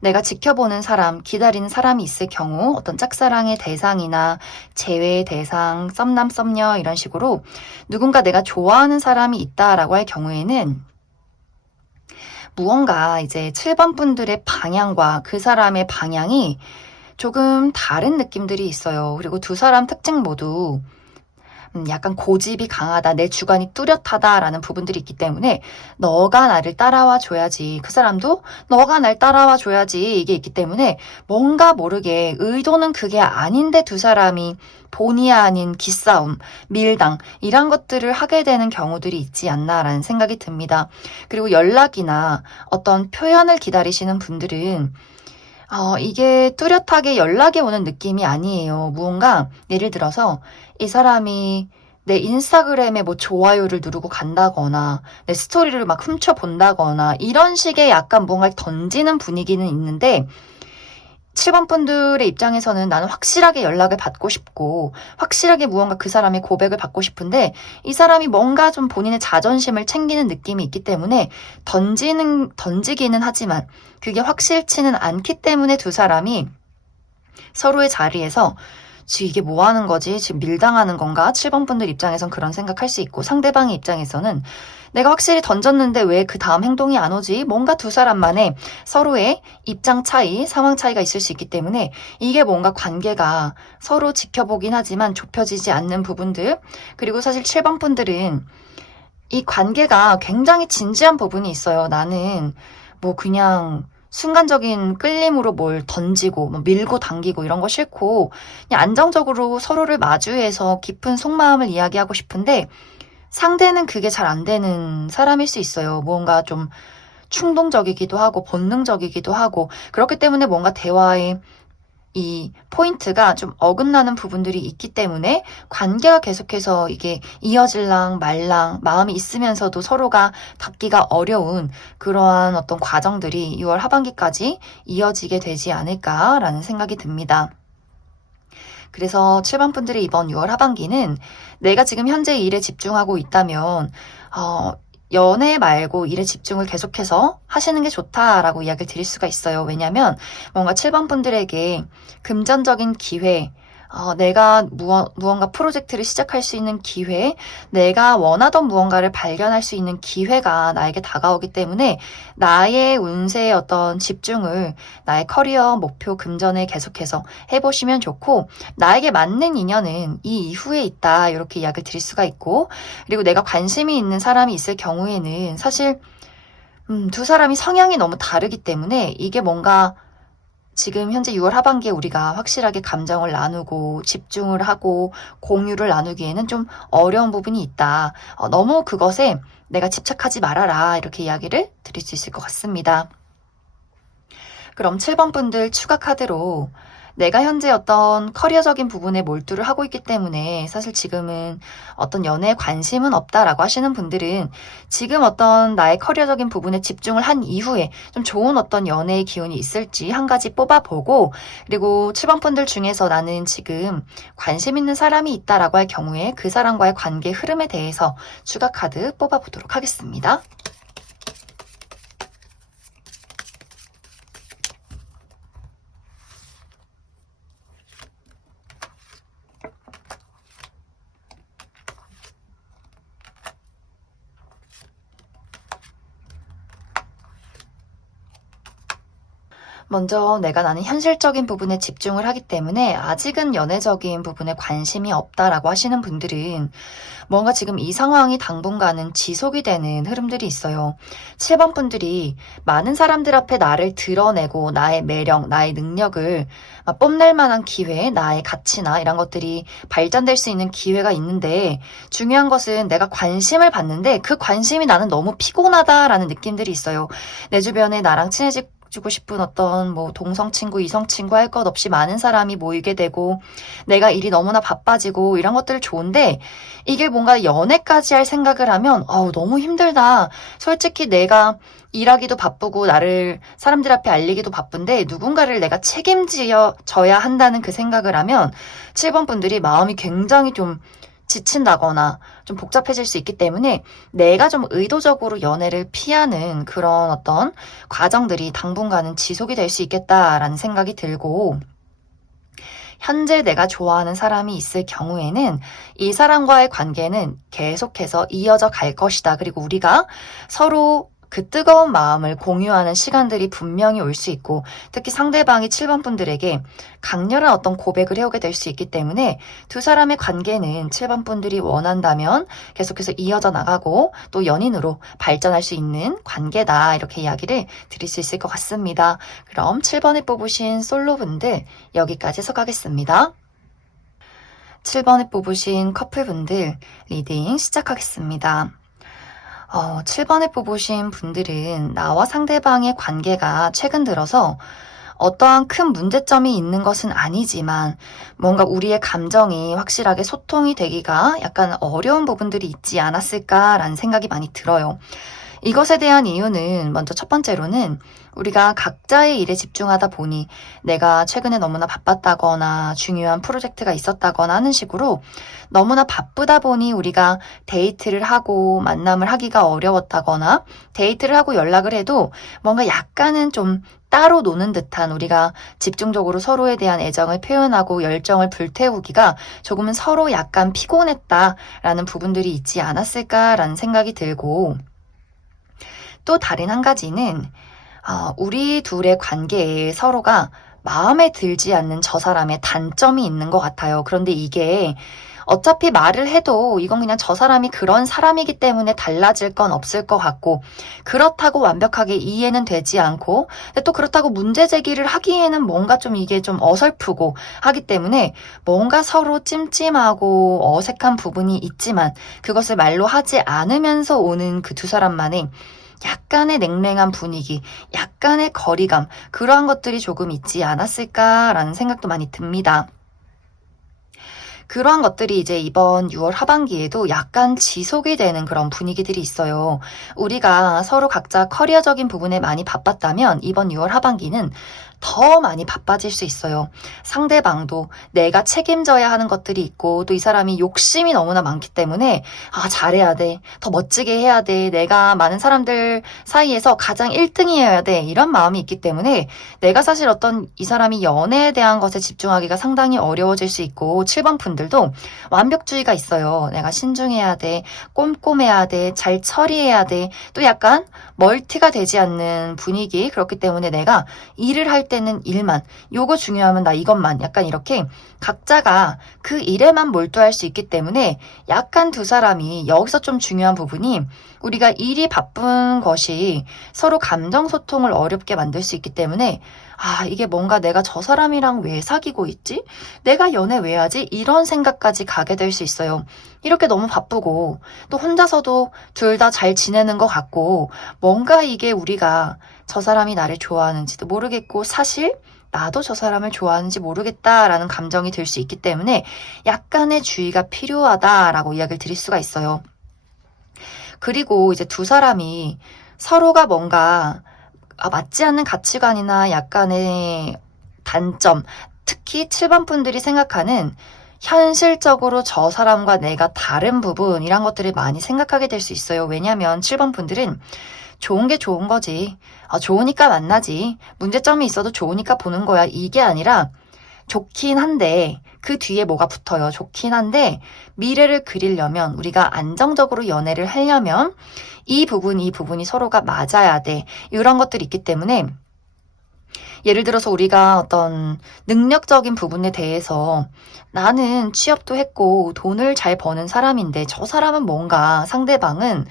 내가 지켜보는 사람, 기다리는 사람이 있을 경우 어떤 짝사랑의 대상이나 재회의 대상, 썸남, 썸녀 이런 식으로 누군가 내가 좋아하는 사람이 있다라고 할 경우에는 무언가 이제 7번 분들의 방향과 그 사람의 방향이 조금 다른 느낌들이 있어요. 그리고 두 사람 특징 모두 약간 고집이 강하다, 내 주관이 뚜렷하다라는 부분들이 있기 때문에 너가 나를 따라와 줘야지, 그 사람도 너가 날 따라와 줘야지 이게 있기 때문에 뭔가 모르게 의도는 그게 아닌데 두 사람이 본의 아닌 기싸움, 밀당 이런 것들을 하게 되는 경우들이 있지 않나라는 생각이 듭니다. 그리고 연락이나 어떤 표현을 기다리시는 분들은 이게 뚜렷하게 연락이 오는 느낌이 아니에요. 무언가 예를 들어서 이 사람이 내 인스타그램에 뭐 좋아요를 누르고 간다거나 내 스토리를 막 훔쳐본다거나 이런 식의 약간 뭔가를 던지는 분위기는 있는데 7번 분들의 입장에서는 나는 확실하게 연락을 받고 싶고 확실하게 무언가 그 사람의 고백을 받고 싶은데 이 사람이 뭔가 좀 본인의 자존심을 챙기는 느낌이 있기 때문에 던지기는 하지만 그게 확실치는 않기 때문에 두 사람이 서로의 자리에서 지금 이게 뭐 하는 거지? 지금 밀당하는 건가? 7번 분들 입장에선 그런 생각할 수 있고 상대방의 입장에서는 내가 확실히 던졌는데 왜 그 다음 행동이 안 오지? 뭔가 두 사람만의 서로의 입장 차이, 상황 차이가 있을 수 있기 때문에 이게 뭔가 관계가 서로 지켜보긴 하지만 좁혀지지 않는 부분들 그리고 사실 7번 분들은 이 관계가 굉장히 진지한 부분이 있어요. 나는 뭐 그냥 순간적인 끌림으로 뭘 던지고 뭐 밀고 당기고 이런 거 싫고 그냥 안정적으로 서로를 마주해서 깊은 속마음을 이야기하고 싶은데 상대는 그게 잘 안 되는 사람일 수 있어요. 뭔가 좀 충동적이기도 하고 본능적이기도 하고 그렇기 때문에 뭔가 대화의 이 포인트가 좀 어긋나는 부분들이 있기 때문에 관계가 계속해서 이게 이어질랑 말랑 마음이 있으면서도 서로가 닿기가 어려운 그러한 어떤 과정들이 6월 하반기까지 이어지게 되지 않을까라는 생각이 듭니다. 그래서 7번 분들의 이번 6월 하반기는 내가 지금 현재 일에 집중하고 있다면 연애 말고 일에 집중을 계속해서 하시는 게 좋다라고 이야기를 드릴 수가 있어요. 왜냐면 뭔가 7번 분들에게 금전적인 기회, 내가 무언가 프로젝트를 시작할 수 있는 기회, 내가 원하던 무언가를 발견할 수 있는 기회가 나에게 다가오기 때문에 나의 운세의 어떤 집중을 나의 커리어 목표 금전에 계속해서 해보시면 좋고 나에게 맞는 인연은 이 이후에 있다 이렇게 이야기를 드릴 수가 있고 그리고 내가 관심이 있는 사람이 있을 경우에는 사실 두 사람이 성향이 너무 다르기 때문에 이게 뭔가 지금 현재 6월 하반기에 우리가 확실하게 감정을 나누고 집중을 하고 공유를 나누기에는 좀 어려운 부분이 있다. 너무 그것에 내가 집착하지 말아라. 이렇게 이야기를 드릴 수 있을 것 같습니다. 그럼 7번 분들 추가 카드로 내가 현재 어떤 커리어적인 부분에 몰두를 하고 있기 때문에 사실 지금은 어떤 연애에 관심은 없다라고 하시는 분들은 지금 어떤 나의 커리어적인 부분에 집중을 한 이후에 좀 좋은 어떤 연애의 기운이 있을지 한 가지 뽑아보고 그리고 7번 분들 중에서 나는 지금 관심 있는 사람이 있다라고 할 경우에 그 사람과의 관계 흐름에 대해서 추가 카드 뽑아보도록 하겠습니다. 먼저 내가 나는 현실적인 부분에 집중을 하기 때문에 아직은 연애적인 부분에 관심이 없다라고 하시는 분들은 뭔가 지금 이 상황이 당분간은 지속이 되는 흐름들이 있어요. 7번 분들이 많은 사람들 앞에 나를 드러내고 나의 매력, 나의 능력을 막 뽐낼 만한 기회, 나의 가치나 이런 것들이 발전될 수 있는 기회가 있는데 중요한 것은 내가 관심을 받는데 그 관심이 나는 너무 피곤하다라는 느낌들이 있어요. 내 주변에 나랑 친해지고 싶은 어떤 뭐 동성 친구, 이성 친구 할 것 없이 많은 사람이 모이게 되고 내가 일이 너무나 바빠지고 이런 것들 좋은데 이게 뭔가 연애까지 할 생각을 하면 너무 힘들다. 솔직히 내가 일하기도 바쁘고 나를 사람들 앞에 알리기도 바쁜데 누군가를 내가 책임져야 한다는 그 생각을 하면 7번 분들이 마음이 굉장히 좀 지친다거나 좀 복잡해질 수 있기 때문에 내가 좀 의도적으로 연애를 피하는 그런 어떤 과정들이 당분간은 지속이 될 수 있겠다라는 생각이 들고 현재 내가 좋아하는 사람이 있을 경우에는 이 사람과의 관계는 계속해서 이어져 갈 것이다. 그리고 우리가 서로 그 뜨거운 마음을 공유하는 시간들이 분명히 올 수 있고 특히 상대방이 7번 분들에게 강렬한 어떤 고백을 해오게 될 수 있기 때문에 두 사람의 관계는 7번 분들이 원한다면 계속해서 이어져 나가고 또 연인으로 발전할 수 있는 관계다 이렇게 이야기를 드릴 수 있을 것 같습니다. 그럼 7번에 뽑으신 솔로분들 여기까지 해석하겠습니다. 7번에 뽑으신 커플분들 리딩 시작하겠습니다. 7번에 뽑으신 분들은 나와 상대방의 관계가 최근 들어서 어떠한 큰 문제점이 있는 것은 아니지만 뭔가 우리의 감정이 확실하게 소통이 되기가 약간 어려운 부분들이 있지 않았을까라는 생각이 많이 들어요. 이것에 대한 이유는 먼저 첫 번째로는 우리가 각자의 일에 집중하다 보니 내가 최근에 너무나 바빴다거나 중요한 프로젝트가 있었다거나 하는 식으로 너무나 바쁘다 보니 우리가 데이트를 하고 만남을 하기가 어려웠다거나 데이트를 하고 연락을 해도 뭔가 약간은 좀 따로 노는 듯한 우리가 집중적으로 서로에 대한 애정을 표현하고 열정을 불태우기가 조금은 서로 약간 피곤했다라는 부분들이 있지 않았을까라는 생각이 들고 또 다른 한 가지는 우리 둘의 관계에 서로가 마음에 들지 않는 저 사람의 단점이 있는 것 같아요. 그런데 이게 어차피 말을 해도 이건 그냥 저 사람이 그런 사람이기 때문에 달라질 건 없을 것 같고 그렇다고 완벽하게 이해는 되지 않고 근데 또 그렇다고 문제 제기를 하기에는 뭔가 좀 이게 좀 어설프고 하기 때문에 뭔가 서로 찜찜하고 어색한 부분이 있지만 그것을 말로 하지 않으면서 오는 그 두 사람만의 약간의 냉랭한 분위기, 약간의 거리감 그러한 것들이 조금 있지 않았을까라는 생각도 많이 듭니다. 그러한 것들이 이제 이번 6월 하반기에도 약간 지속이 되는 그런 분위기들이 있어요. 우리가 서로 각자 커리어적인 부분에 많이 바빴다면 이번 6월 하반기는 더 많이 바빠질 수 있어요. 상대방도 내가 책임져야 하는 것들이 있고 또 이 사람이 욕심이 너무나 많기 때문에 잘해야 돼. 더 멋지게 해야 돼. 내가 많은 사람들 사이에서 가장 1등이어야 돼. 이런 마음이 있기 때문에 내가 사실 어떤 이 사람이 연애에 대한 것에 집중하기가 상당히 어려워질 수 있고 7번 분들도 완벽주의가 있어요. 내가 신중해야 돼. 꼼꼼해야 돼. 잘 처리해야 돼. 또 약간 멀티가 되지 않는 분위기 그렇기 때문에 내가 일을 할 때는 일만 요거 중요하면 나 이것만 약간 이렇게 각자가 그 일에만 몰두할 수 있기 때문에 약간 두 사람이 여기서 좀 중요한 부분이 우리가 일이 바쁜 것이 서로 감정 소통을 어렵게 만들 수 있기 때문에 이게 뭔가 내가 저 사람이랑 왜 사귀고 있지? 내가 연애 왜 하지? 이런 생각까지 가게 될 수 있어요. 이렇게 너무 바쁘고 또 혼자서도 둘 다 잘 지내는 것 같고 뭔가 이게 우리가 저 사람이 나를 좋아하는지도 모르겠고 사실 나도 저 사람을 좋아하는지 모르겠다라는 감정이 들 수 있기 때문에 약간의 주의가 필요하다라고 이야기를 드릴 수가 있어요. 그리고 이제 두 사람이 서로가 뭔가 맞지 않는 가치관이나 약간의 단점, 특히 7번 분들이 생각하는 현실적으로 저 사람과 내가 다른 부분 이런 것들을 많이 생각하게 될 수 있어요. 왜냐하면 7번 분들은 좋은 게 좋은 거지. 좋으니까 만나지. 문제점이 있어도 좋으니까 보는 거야. 이게 아니라 좋긴 한데 그 뒤에 뭐가 붙어요. 좋긴 한데 미래를 그리려면 우리가 안정적으로 연애를 하려면 이 부분이 서로가 맞아야 돼. 이런 것들이 있기 때문에 예를 들어서 우리가 어떤 능력적인 부분에 대해서 나는 취업도 했고 돈을 잘 버는 사람인데 저 사람은 뭔가 상대방은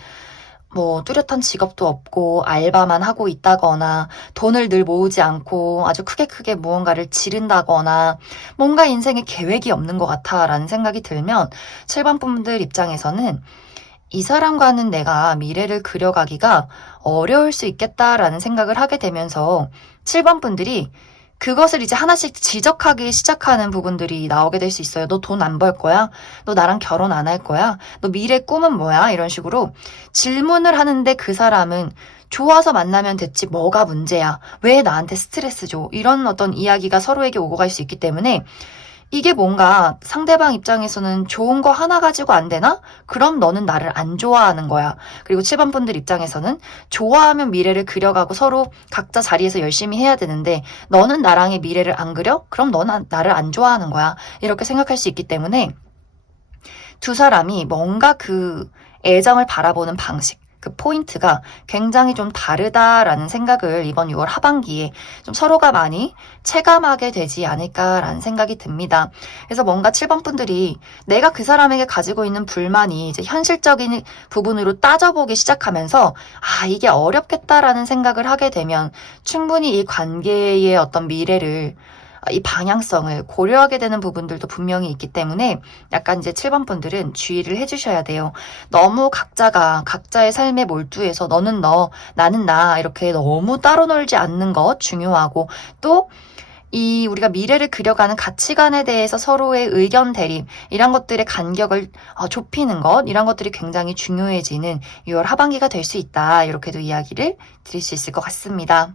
뭐 뚜렷한 직업도 없고 알바만 하고 있다거나 돈을 늘 모으지 않고 아주 크게 무언가를 지른다거나 뭔가 인생에 계획이 없는 것 같아라는 생각이 들면 7번 분들 입장에서는 이 사람과는 내가 미래를 그려가기가 어려울 수 있겠다라는 생각을 하게 되면서 7번 분들이 그것을 이제 하나씩 지적하기 시작하는 부분들이 나오게 될 수 있어요. 너 돈 안 벌 거야? 너 나랑 결혼 안 할 거야? 너 미래 꿈은 뭐야? 이런 식으로 질문을 하는데 그 사람은 좋아서 만나면 됐지 뭐가 문제야? 왜 나한테 스트레스 줘? 이런 어떤 이야기가 서로에게 오고 갈 수 있기 때문에 이게 뭔가 상대방 입장에서는 좋은 거 하나 가지고 안 되나? 그럼 너는 나를 안 좋아하는 거야. 그리고 7번 분들 입장에서는 좋아하면 미래를 그려가고 서로 각자 자리에서 열심히 해야 되는데 너는 나랑의 미래를 안 그려? 그럼 너는 나를 안 좋아하는 거야. 이렇게 생각할 수 있기 때문에 두 사람이 뭔가 그 애정을 바라보는 방식, 그 포인트가 굉장히 좀 다르다라는 생각을 이번 6월 하반기에 좀 서로가 많이 체감하게 되지 않을까라는 생각이 듭니다. 그래서 뭔가 7번 분들이 내가 그 사람에게 가지고 있는 불만이 이제 현실적인 부분으로 따져보기 시작하면서 아, 이게 어렵겠다라는 생각을 하게 되면 충분히 이 관계의 어떤 미래를 이 방향성을 고려하게 되는 부분들도 분명히 있기 때문에 약간 이제 7번 분들은 주의를 해주셔야 돼요. 너무 각자가 각자의 삶에 몰두해서 너는 너, 나는 나 이렇게 너무 따로 놀지 않는 것 중요하고 또 이 우리가 미래를 그려가는 가치관에 대해서 서로의 의견 대립 이런 것들의 간격을 좁히는 것 이런 것들이 굉장히 중요해지는 6월 하반기가 될 수 있다. 이렇게도 이야기를 드릴 수 있을 것 같습니다.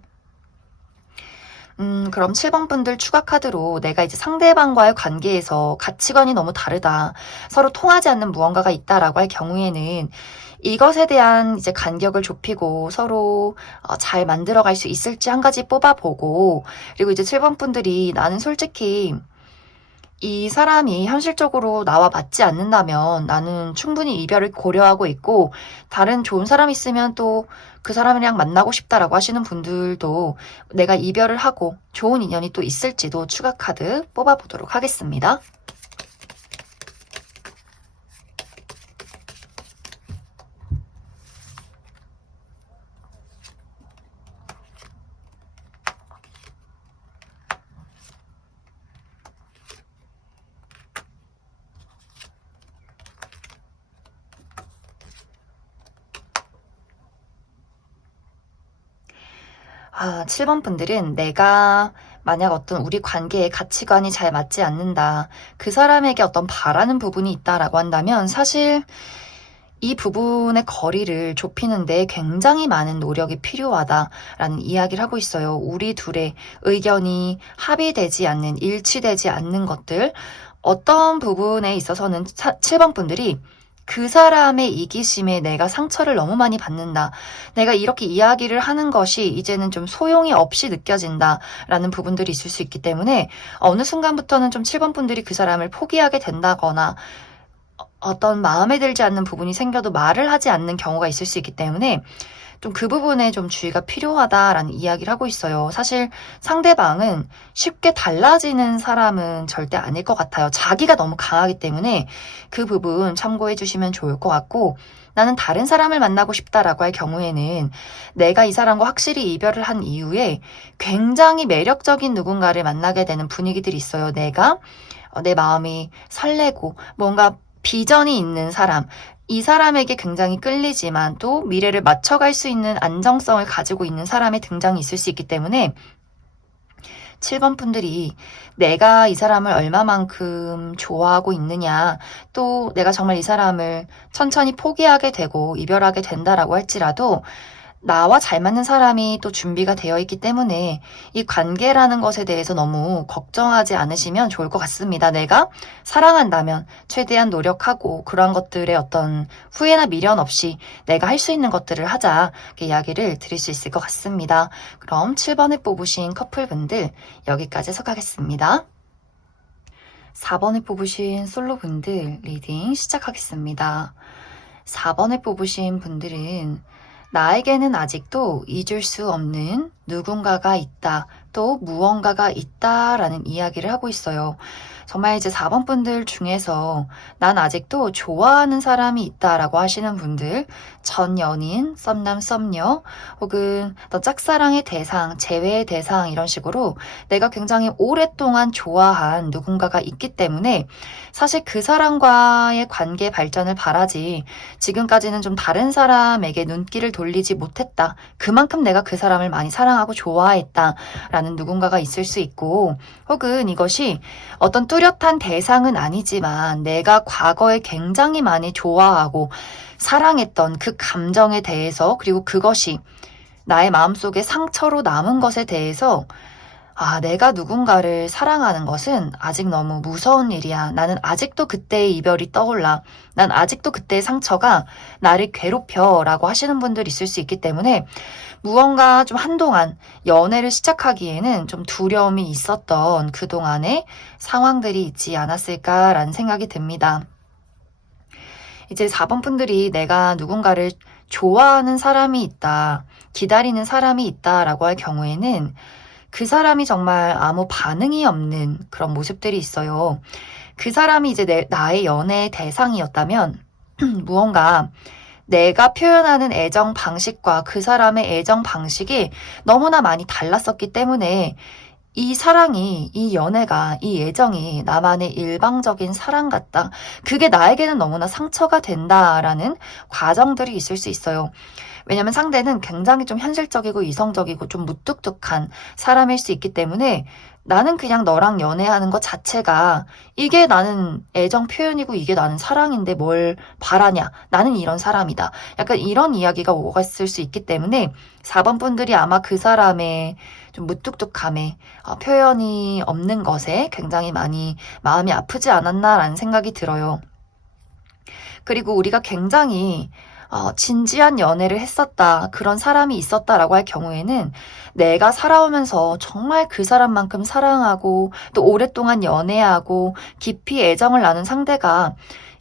그럼 7번 분들 추가 카드로 내가 이제 상대방과의 관계에서 가치관이 너무 다르다. 서로 통하지 않는 무언가가 있다라고 할 경우에는 이것에 대한 이제 간격을 좁히고 서로 잘 만들어갈 수 있을지 한 가지 뽑아보고 그리고 이제 7번 분들이 나는 솔직히 이 사람이 현실적으로 나와 맞지 않는다면 나는 충분히 이별을 고려하고 있고 다른 좋은 사람 있으면 또 그 사람이랑 만나고 싶다라고 하시는 분들도 내가 이별을 하고 좋은 인연이 또 있을지도 추가 카드 뽑아보도록 하겠습니다. 아, 7번 분들은 내가 만약 어떤 우리 관계의 가치관이 잘 맞지 않는다. 그 사람에게 어떤 바라는 부분이 있다라고 한다면 사실 이 부분의 거리를 좁히는데 굉장히 많은 노력이 필요하다라는 이야기를 하고 있어요. 우리 둘의 의견이 합의되지 않는, 일치되지 않는 것들, 어떤 부분에 있어서는 7번 분들이 그 사람의 이기심에 내가 상처를 너무 많이 받는다. 내가 이렇게 이야기를 하는 것이 이제는 좀 소용이 없이 느껴진다라는 부분들이 있을 수 있기 때문에 어느 순간부터는 좀 7번 분들이 그 사람을 포기하게 된다거나 어떤 마음에 들지 않는 부분이 생겨도 말을 하지 않는 경우가 있을 수 있기 때문에 좀 그 부분에 좀 주의가 필요하다라는 이야기를 하고 있어요. 사실 상대방은 쉽게 달라지는 사람은 절대 아닐 것 같아요. 자기가 너무 강하기 때문에 그 부분 참고해 주시면 좋을 것 같고 나는 다른 사람을 만나고 싶다라고 할 경우에는 내가 이 사람과 확실히 이별을 한 이후에 굉장히 매력적인 누군가를 만나게 되는 분위기들이 있어요. 내가 내 마음이 설레고 뭔가 비전이 있는 사람, 이 사람에게 굉장히 끌리지만 또 미래를 맞춰갈 수 있는 안정성을 가지고 있는 사람의 등장이 있을 수 있기 때문에 7번 분들이 내가 이 사람을 얼마만큼 좋아하고 있느냐, 또 내가 정말 이 사람을 천천히 포기하게 되고 이별하게 된다라고 할지라도 나와 잘 맞는 사람이 또 준비가 되어 있기 때문에 이 관계라는 것에 대해서 너무 걱정하지 않으시면 좋을 것 같습니다. 내가 사랑한다면 최대한 노력하고 그런 것들의 어떤 후회나 미련 없이 내가 할 수 있는 것들을 하자 이렇게 이야기를 드릴 수 있을 것 같습니다. 그럼 7번을 뽑으신 커플분들 여기까지 해석하겠습니다. 4번을 뽑으신 솔로분들 리딩 시작하겠습니다. 4번을 뽑으신 분들은 나에게는 아직도 잊을 수 없는 누군가가 있다. 아직도 무언가가 있다라는 이야기를 하고 있어요. 정말 이제 4번 분들 중에서 난 아직도 좋아하는 사람이 있다라고 하시는 분들, 전 연인, 썸남, 썸녀, 혹은 어떤 짝사랑의 대상, 재회의 대상 이런 식으로 내가 굉장히 오랫동안 좋아한 누군가가 있기 때문에 사실 그 사람과의 관계 발전을 바라지 지금까지는 좀 다른 사람에게 눈길을 돌리지 못했다. 그만큼 내가 그 사람을 많이 사랑하고 좋아했다라는 누군가가 있을 수 있고, 혹은 이것이 어떤 뚜렷한 대상은 아니지만 내가 과거에 굉장히 많이 좋아하고 사랑했던 그 감정에 대해서, 그리고 그것이 나의 마음속에 상처로 남은 것에 대해서 내가 누군가를 사랑하는 것은 아직 너무 무서운 일이야. 나는 아직도 그때의 이별이 떠올라. 난 아직도 그때의 상처가 나를 괴롭혀 라고 하시는 분들이 있을 수 있기 때문에 무언가 좀 한동안 연애를 시작하기에는 좀 두려움이 있었던 그동안의 상황들이 있지 않았을까라는 생각이 듭니다. 이제 4번 분들이 내가 누군가를 좋아하는 사람이 있다, 기다리는 사람이 있다라고 할 경우에는 그 사람이 정말 아무 반응이 없는 그런 모습들이 있어요. 그 사람이 이제 나의 연애의 대상이었다면 무언가 내가 표현하는 애정 방식과 그 사람의 애정 방식이 너무나 많이 달랐었기 때문에 이 사랑이, 이 연애가, 이 애정이 나만의 일방적인 사랑 같다. 그게 나에게는 너무나 상처가 된다라는 과정들이 있을 수 있어요. 왜냐면 상대는 굉장히 좀 현실적이고 이성적이고 좀 무뚝뚝한 사람일 수 있기 때문에 나는 그냥 너랑 연애하는 것 자체가 이게 나는 애정 표현이고 이게 나는 사랑인데 뭘 바라냐. 나는 이런 사람이다. 약간 이런 이야기가 오갔을 수 있기 때문에 4번 분들이 아마 그 사람의 좀 무뚝뚝함에 표현이 없는 것에 굉장히 많이 마음이 아프지 않았나라는 생각이 들어요. 그리고 우리가 굉장히 진지한 연애를 했었다, 그런 사람이 있었다라고 할 경우에는 내가 살아오면서 정말 그 사람만큼 사랑하고 또 오랫동안 연애하고 깊이 애정을 나눈 상대가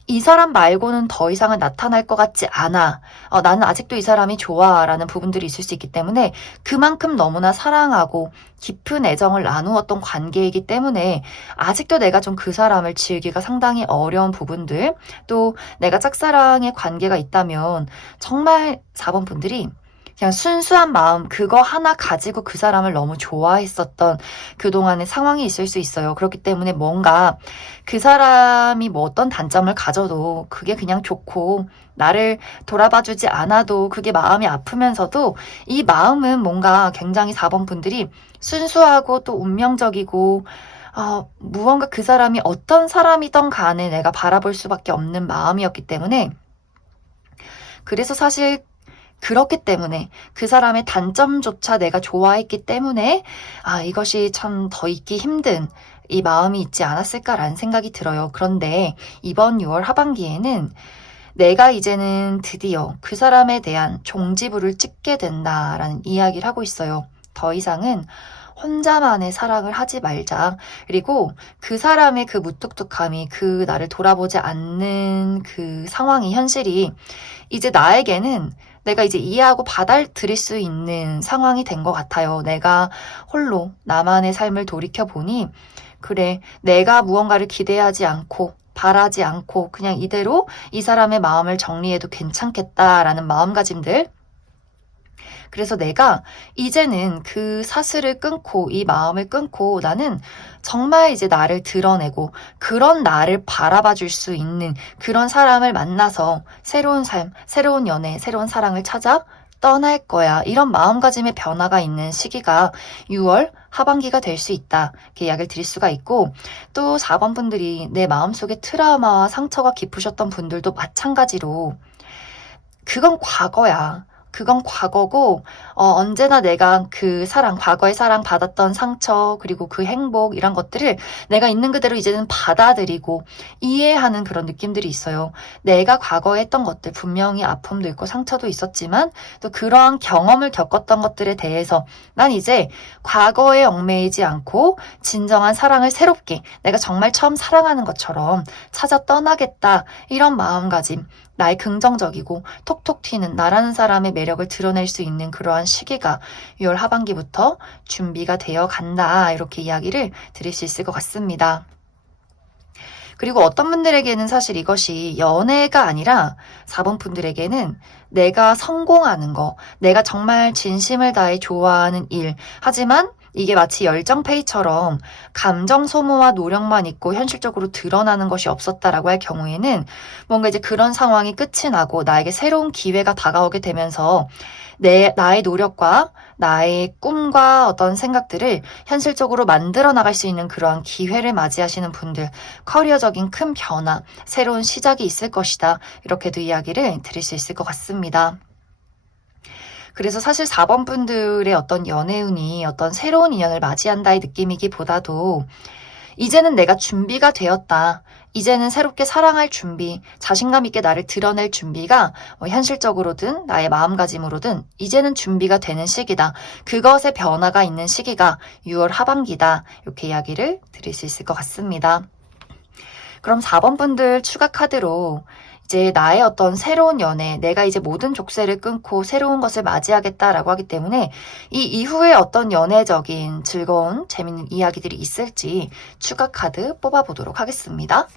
이 사람 말고는 더 이상은 나타날 것 같지 않아. 나는 아직도 이 사람이 좋아. 라는 부분들이 있을 수 있기 때문에 그만큼 너무나 사랑하고 깊은 애정을 나누었던 관계이기 때문에 아직도 내가 좀 그 사람을 지우기가 상당히 어려운 부분들, 또 내가 짝사랑의 관계가 있다면 정말 4번 분들이 그냥 순수한 마음 그거 하나 가지고 그 사람을 너무 좋아했었던 그동안의 상황이 있을 수 있어요. 그렇기 때문에 뭔가 그 사람이 뭐 어떤 단점을 가져도 그게 그냥 좋고 나를 돌아봐주지 않아도 그게 마음이 아프면서도 이 마음은 뭔가 굉장히 4번 분들이 순수하고 또 운명적이고 무언가 그 사람이 어떤 사람이던 간에 내가 바라볼 수밖에 없는 마음이었기 때문에, 그래서 사실 그렇기 때문에 그 사람의 단점조차 내가 좋아했기 때문에 이것이 참 더 잊기 힘든 이 마음이 있지 않았을까라는 생각이 들어요. 그런데 이번 6월 하반기에는 내가 이제는 드디어 그 사람에 대한 종지부를 찍게 된다라는 이야기를 하고 있어요. 더 이상은 혼자만의 사랑을 하지 말자. 그리고 그 사람의 그 무뚝뚝함이, 그 나를 돌아보지 않는 그 상황이, 현실이 이제 나에게는 내가 이제 이해하고 받아들일 수 있는 상황이 된 것 같아요. 내가 홀로 나만의 삶을 돌이켜보니 그래, 내가 무언가를 기대하지 않고 바라지 않고 그냥 이대로 이 사람의 마음을 정리해도 괜찮겠다라는 마음가짐들, 그래서 내가 이제는 그 사슬을 끊고 이 마음을 끊고 나는 정말 이제 나를 드러내고 그런 나를 바라봐 줄 수 있는 그런 사람을 만나서 새로운 삶, 새로운 연애, 새로운 사랑을 찾아 떠날 거야. 이런 마음가짐의 변화가 있는 시기가 6월 하반기가 될 수 있다. 이렇게 이야기를 드릴 수가 있고, 또 4번 분들이 내 마음속에 트라우마와 상처가 깊으셨던 분들도 마찬가지로 그건 과거야. 그건 과거고 언제나 내가 그 사랑, 과거의 사랑 받았던 상처, 그리고 그 행복 이런 것들을 내가 있는 그대로 이제는 받아들이고 이해하는 그런 느낌들이 있어요. 내가 과거에 했던 것들, 분명히 아픔도 있고 상처도 있었지만 또 그러한 경험을 겪었던 것들에 대해서 난 이제 과거에 얽매이지 않고 진정한 사랑을 새롭게 내가 정말 처음 사랑하는 것처럼 찾아 떠나겠다, 이런 마음가짐, 나의 긍정적이고 톡톡 튀는 나라는 사람의 매력을 드러낼 수 있는 그러한 시기가 6월 하반기부터 준비가 되어 간다. 이렇게 이야기를 드릴 수 있을 것 같습니다. 그리고 어떤 분들에게는 사실 이것이 연애가 아니라 4번 분들에게는 내가 성공하는 거, 내가 정말 진심을 다해 좋아하는 일, 하지만 이게 마치 열정페이처럼 감정 소모와 노력만 있고 현실적으로 드러나는 것이 없었다라고 할 경우에는 뭔가 이제 그런 상황이 끝이 나고 나에게 새로운 기회가 다가오게 되면서 나의 노력과 나의 꿈과 어떤 생각들을 현실적으로 만들어 나갈 수 있는 그러한 기회를 맞이하시는 분들, 커리어적인 큰 변화, 새로운 시작이 있을 것이다. 이렇게도 이야기를 드릴 수 있을 것 같습니다. 그래서 사실 4번 분들의 어떤 연애운이 어떤 새로운 인연을 맞이한다의 느낌이기보다도 이제는 내가 준비가 되었다. 이제는 새롭게 사랑할 준비, 자신감 있게 나를 드러낼 준비가 현실적으로든 나의 마음가짐으로든 이제는 준비가 되는 시기다. 그것의 변화가 있는 시기가 6월 하반기다. 이렇게 이야기를 드릴 수 있을 것 같습니다. 그럼 4번 분들 추가 카드로 이제 나의 어떤 새로운 연애, 내가 이제 모든 족쇄를 끊고 새로운 것을 맞이하겠다라고 하기 때문에 이 이후에 어떤 연애적인 즐거운 재밌는 이야기들이 있을지 추가 카드 뽑아보도록 하겠습니다.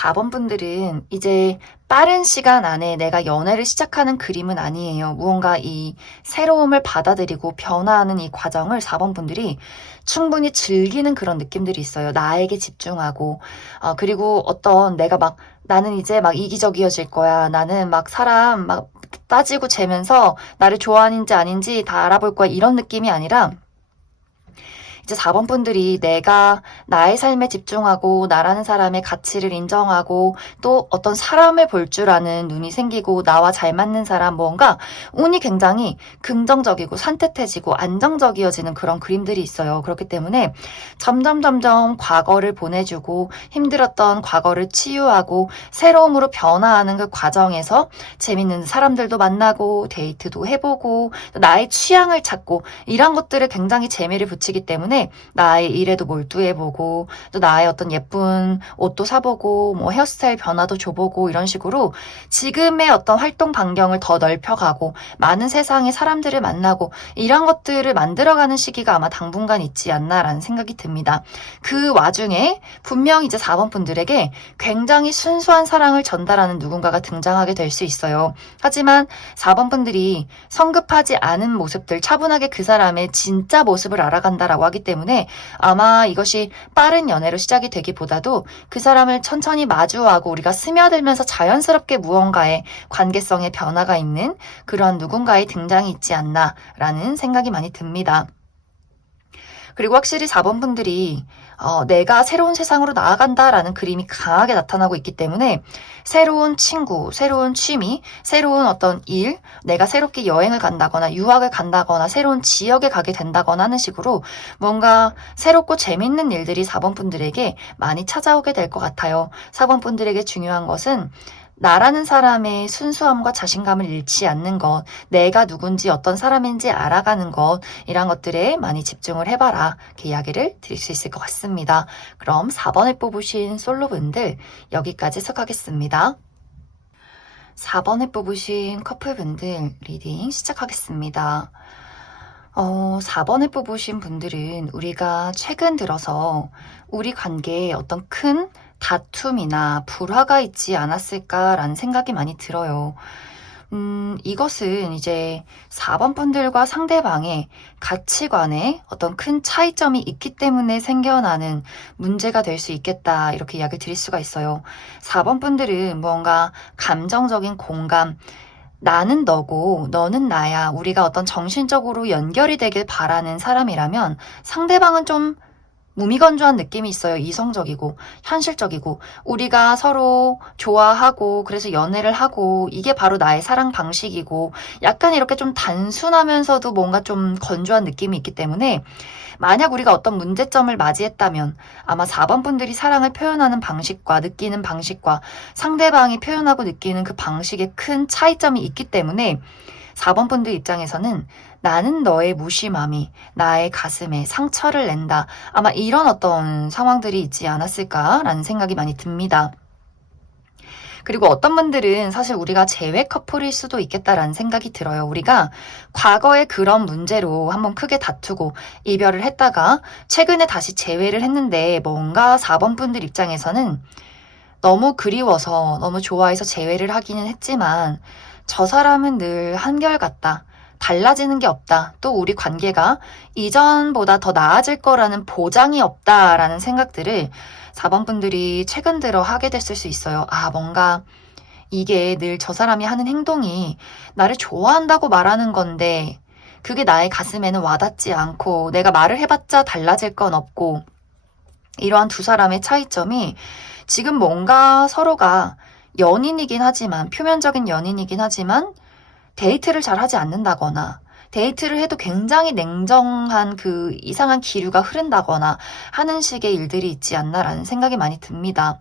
4번 분들은 이제 빠른 시간 안에 내가 연애를 시작하는 그림은 아니에요. 무언가 이 새로움을 받아들이고 변화하는 이 과정을 4번 분들이 충분히 즐기는 그런 느낌들이 있어요. 나에게 집중하고, 그리고 어떤 내가 막 나는 이제 막 이기적이어질 거야. 나는 막 사람 막 따지고 재면서 나를 좋아하는지 아닌지 다 알아볼 거야. 이런 느낌이 아니라 이제 4번 분들이 내가 나의 삶에 집중하고 나라는 사람의 가치를 인정하고 또 어떤 사람을 볼 줄 아는 눈이 생기고 나와 잘 맞는 사람 뭔가 운이 굉장히 긍정적이고 산뜻해지고 안정적이어지는 그런 그림들이 있어요. 그렇기 때문에 점점 과거를 보내주고 힘들었던 과거를 치유하고 새로움으로 변화하는 그 과정에서 재밌는 사람들도 만나고 데이트도 해보고 나의 취향을 찾고 이런 것들을 굉장히 재미를 붙이기 때문에 나의 일에도 몰두해보고 또 나의 어떤 예쁜 옷도 사보고 뭐 헤어스타일 변화도 줘보고 이런 식으로 지금의 어떤 활동 반경을 더 넓혀가고 많은 세상의 사람들을 만나고 이런 것들을 만들어가는 시기가 아마 당분간 있지 않나라는 생각이 듭니다. 그 와중에 분명 이제 4번 분들에게 굉장히 순수한 사랑을 전달하는 누군가가 등장하게 될 수 있어요. 하지만 4번 분들이 성급하지 않은 모습들, 차분하게 그 사람의 진짜 모습을 알아간다라고 하기 때문에 아마 이것이 빠른 연애로 시작이 되기보다도 그 사람을 천천히 마주하고 우리가 스며들면서 자연스럽게 무언가의 관계성의 변화가 있는 그런 누군가의 등장이 있지 않나라는 생각이 많이 듭니다. 그리고 확실히 4번 분들이 내가 새로운 세상으로 나아간다라는 그림이 강하게 나타나고 있기 때문에 새로운 친구, 새로운 취미, 새로운 어떤 일, 내가 새롭게 여행을 간다거나 유학을 간다거나 새로운 지역에 가게 된다거나 하는 식으로 뭔가 새롭고 재밌는 일들이 4번 분들에게 많이 찾아오게 될 것 같아요. 4번 분들에게 중요한 것은 나라는 사람의 순수함과 자신감을 잃지 않는 것, 내가 누군지 어떤 사람인지 알아가는 것, 이런 것들에 많이 집중을 해봐라. 이렇게 이야기를 드릴 수 있을 것 같습니다. 그럼 4번을 뽑으신 솔로분들 여기까지 해석하겠습니다. 4번을 뽑으신 커플분들 리딩 시작하겠습니다. 4번을 뽑으신 분들은 우리가 최근 들어서 우리 관계에 어떤 큰 다툼이나 불화가 있지 않았을까라는 생각이 많이 들어요. 이것은 이제 4번 분들과 상대방의 가치관에 어떤 큰 차이점이 있기 때문에 생겨나는 문제가 될 수 있겠다. 이렇게 이야기를 드릴 수가 있어요. 4번 분들은 무언가 감정적인 공감, 나는 너고 너는 나야. 우리가 어떤 정신적으로 연결이 되길 바라는 사람이라면 상대방은 좀 무미건조한 느낌이 있어요. 이성적이고 현실적이고 우리가 서로 좋아하고 그래서 연애를 하고 이게 바로 나의 사랑 방식이고 약간 이렇게 좀 단순하면서도 뭔가 좀 건조한 느낌이 있기 때문에 만약 우리가 어떤 문제점을 맞이했다면 아마 4번 분들이 사랑을 표현하는 방식과 느끼는 방식과 상대방이 표현하고 느끼는 그 방식에 큰 차이점이 있기 때문에 4번 분들 입장에서는 나는 너의 무심함이 나의 가슴에 상처를 낸다. 아마 이런 어떤 상황들이 있지 않았을까라는 생각이 많이 듭니다. 그리고 어떤 분들은 사실 우리가 재회 커플일 수도 있겠다라는 생각이 들어요. 우리가 과거에 그런 문제로 한번 크게 다투고 이별을 했다가 최근에 다시 재회를 했는데 뭔가 4번 분들 입장에서는 너무 그리워서 너무 좋아해서 재회를 하기는 했지만 저 사람은 늘 한결같다. 달라지는 게 없다. 또 우리 관계가 이전보다 더 나아질 거라는 보장이 없다라는 생각들을 4번 분들이 최근 들어 하게 됐을 수 있어요. 아, 뭔가 이게 늘 저 사람이 하는 행동이 나를 좋아한다고 말하는 건데 그게 나의 가슴에는 와닿지 않고 내가 말을 해봤자 달라질 건 없고 이러한 두 사람의 차이점이 지금 뭔가 서로가 연인이긴 하지만 표면적인 연인이긴 하지만 데이트를 잘 하지 않는다거나 데이트를 해도 굉장히 냉정한 그 이상한 기류가 흐른다거나 하는 식의 일들이 있지 않나라는 생각이 많이 듭니다.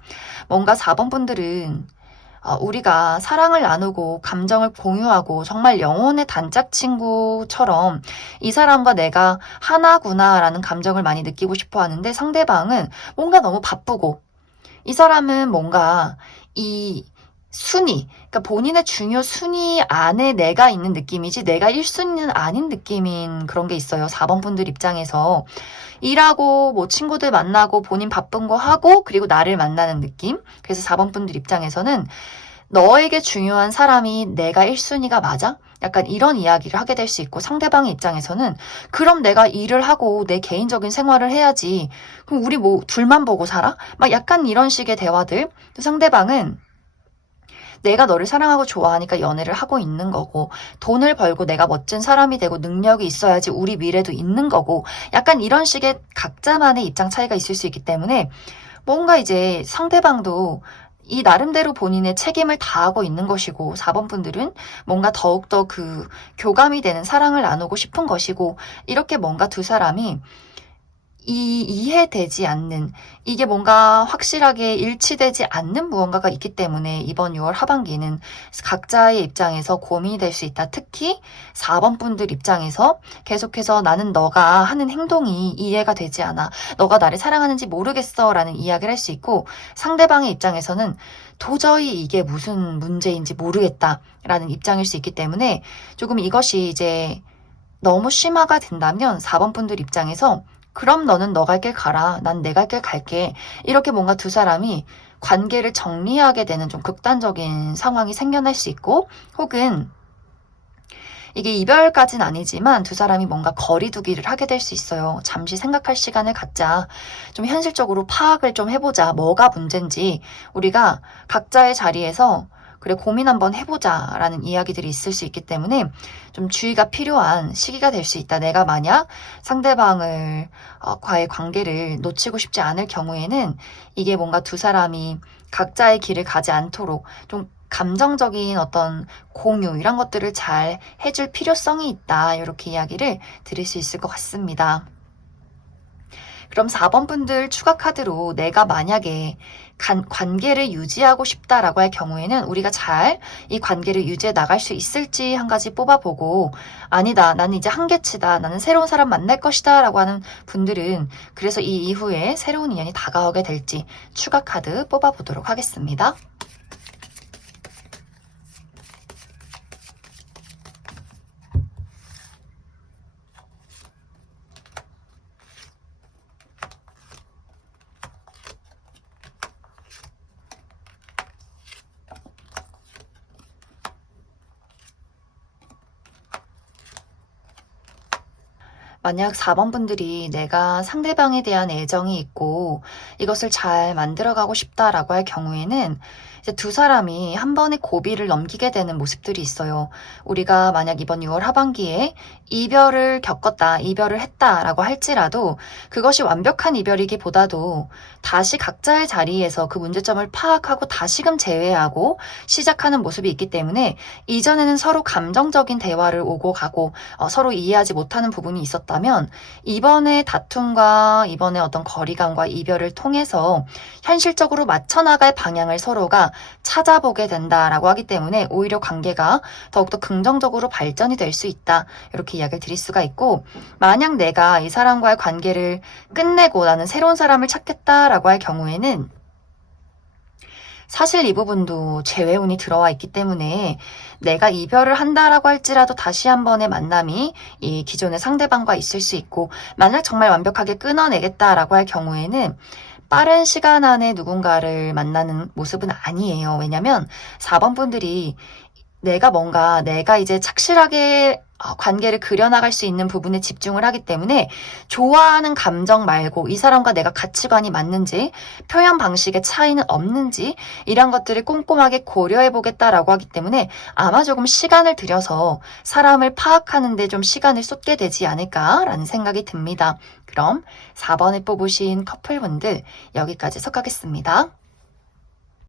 뭔가 4번 분들은 우리가 사랑을 나누고 감정을 공유하고 정말 영혼의 단짝 친구처럼 이 사람과 내가 하나구나라는 감정을 많이 느끼고 싶어 하는데 상대방은 뭔가 너무 바쁘고 이 사람은 뭔가 이 순위, 그러니까 본인의 중요 순위 안에 내가 있는 느낌이지 내가 1순위는 아닌 느낌인 그런 게 있어요. 4번 분들 입장에서. 일하고 뭐 친구들 만나고 본인 바쁜 거 하고 그리고 나를 만나는 느낌. 그래서 4번 분들 입장에서는 너에게 중요한 사람이 내가 1순위가 맞아? 약간 이런 이야기를 하게 될 수 있고 상대방의 입장에서는 그럼 내가 일을 하고 내 개인적인 생활을 해야지. 그럼 우리 뭐 둘만 보고 살아? 막 약간 이런 식의 대화들. 또 상대방은 내가 너를 사랑하고 좋아하니까 연애를 하고 있는 거고 돈을 벌고 내가 멋진 사람이 되고 능력이 있어야지 우리 미래도 있는 거고 약간 이런 식의 각자만의 입장 차이가 있을 수 있기 때문에 뭔가 이제 상대방도 이 나름대로 본인의 책임을 다하고 있는 것이고 4번 분들은 뭔가 더욱더 그 교감이 되는 사랑을 나누고 싶은 것이고 이렇게 뭔가 두 사람이 이해되지 않는 이게 뭔가 확실하게 일치되지 않는 무언가가 있기 때문에 이번 6월 하반기는 각자의 입장에서 고민이 될 수 있다. 특히 4번 분들 입장에서 계속해서 나는 너가 하는 행동이 이해가 되지 않아. 너가 나를 사랑하는지 모르겠어 라는 이야기를 할 수 있고 상대방의 입장에서는 도저히 이게 무슨 문제인지 모르겠다 라는 입장일 수 있기 때문에 조금 이것이 이제 너무 심화가 된다면 4번 분들 입장에서 그럼 너는 너 갈 길 가라. 난 내 갈 길 갈게. 이렇게 뭔가 두 사람이 관계를 정리하게 되는 좀 극단적인 상황이 생겨날 수 있고 혹은 이게 이별까진 아니지만 두 사람이 뭔가 거리두기를 하게 될 수 있어요. 잠시 생각할 시간을 갖자. 좀 현실적으로 파악을 좀 해보자. 뭐가 문제인지 우리가 각자의 자리에서 그래 고민 한번 해보자 라는 이야기들이 있을 수 있기 때문에 좀 주의가 필요한 시기가 될 수 있다. 내가 만약 상대방을 과의 관계를 놓치고 싶지 않을 경우에는 이게 뭔가 두 사람이 각자의 길을 가지 않도록 좀 감정적인 어떤 공유 이런 것들을 잘 해줄 필요성이 있다. 이렇게 이야기를 드릴 수 있을 것 같습니다. 그럼 4번 분들 추가 카드로 내가 만약에 관계를 유지하고 싶다라고 할 경우에는 우리가 잘 이 관계를 유지해 나갈 수 있을지 한 가지 뽑아보고 아니다. 나는 이제 한계치다. 나는 새로운 사람 만날 것이다. 라고 하는 분들은 그래서 이 이후에 새로운 인연이 다가오게 될지 추가 카드 뽑아보도록 하겠습니다. 만약 4번 분들이 내가 상대방에 대한 애정이 있고 이것을 잘 만들어가고 싶다라고 할 경우에는 이제 두 사람이 한 번에 고비를 넘기게 되는 모습들이 있어요. 우리가 만약 이번 6월 하반기에 이별을 겪었다, 이별을 했다라고 할지라도 그것이 완벽한 이별이기보다도 다시 각자의 자리에서 그 문제점을 파악하고 다시금 재회하고 시작하는 모습이 있기 때문에 이전에는 서로 감정적인 대화를 오고 가고 서로 이해하지 못하는 부분이 있었다면 이번에 다툼과 이번에 어떤 거리감과 이별을 통해서 현실적으로 맞춰나갈 방향을 서로가 찾아보게 된다라고 하기 때문에 오히려 관계가 더욱더 긍정적으로 발전이 될 수 있다. 이렇게 이야기를 드릴 수가 있고, 만약 내가 이 사람과의 관계를 끝내고 나는 새로운 사람을 찾겠다라고 할 경우에는 사실 이 부분도 재회운이 들어와 있기 때문에 내가 이별을 한다라고 할지라도 다시 한 번의 만남이 이 기존의 상대방과 있을 수 있고, 만약 정말 완벽하게 끊어내겠다라고 할 경우에는 빠른 시간 안에 누군가를 만나는 모습은 아니에요. 왜냐면 4번 분들이 내가 이제 착실하게 관계를 그려나갈 수 있는 부분에 집중을 하기 때문에 좋아하는 감정 말고 이 사람과 내가 가치관이 맞는지, 표현 방식의 차이는 없는지 이런 것들을 꼼꼼하게 고려해 보겠다라고 하기 때문에 아마 조금 시간을 들여서 사람을 파악하는 데 좀 시간을 쏟게 되지 않을까라는 생각이 듭니다. 그럼 4번을 뽑으신 커플분들 여기까지 속하겠습니다.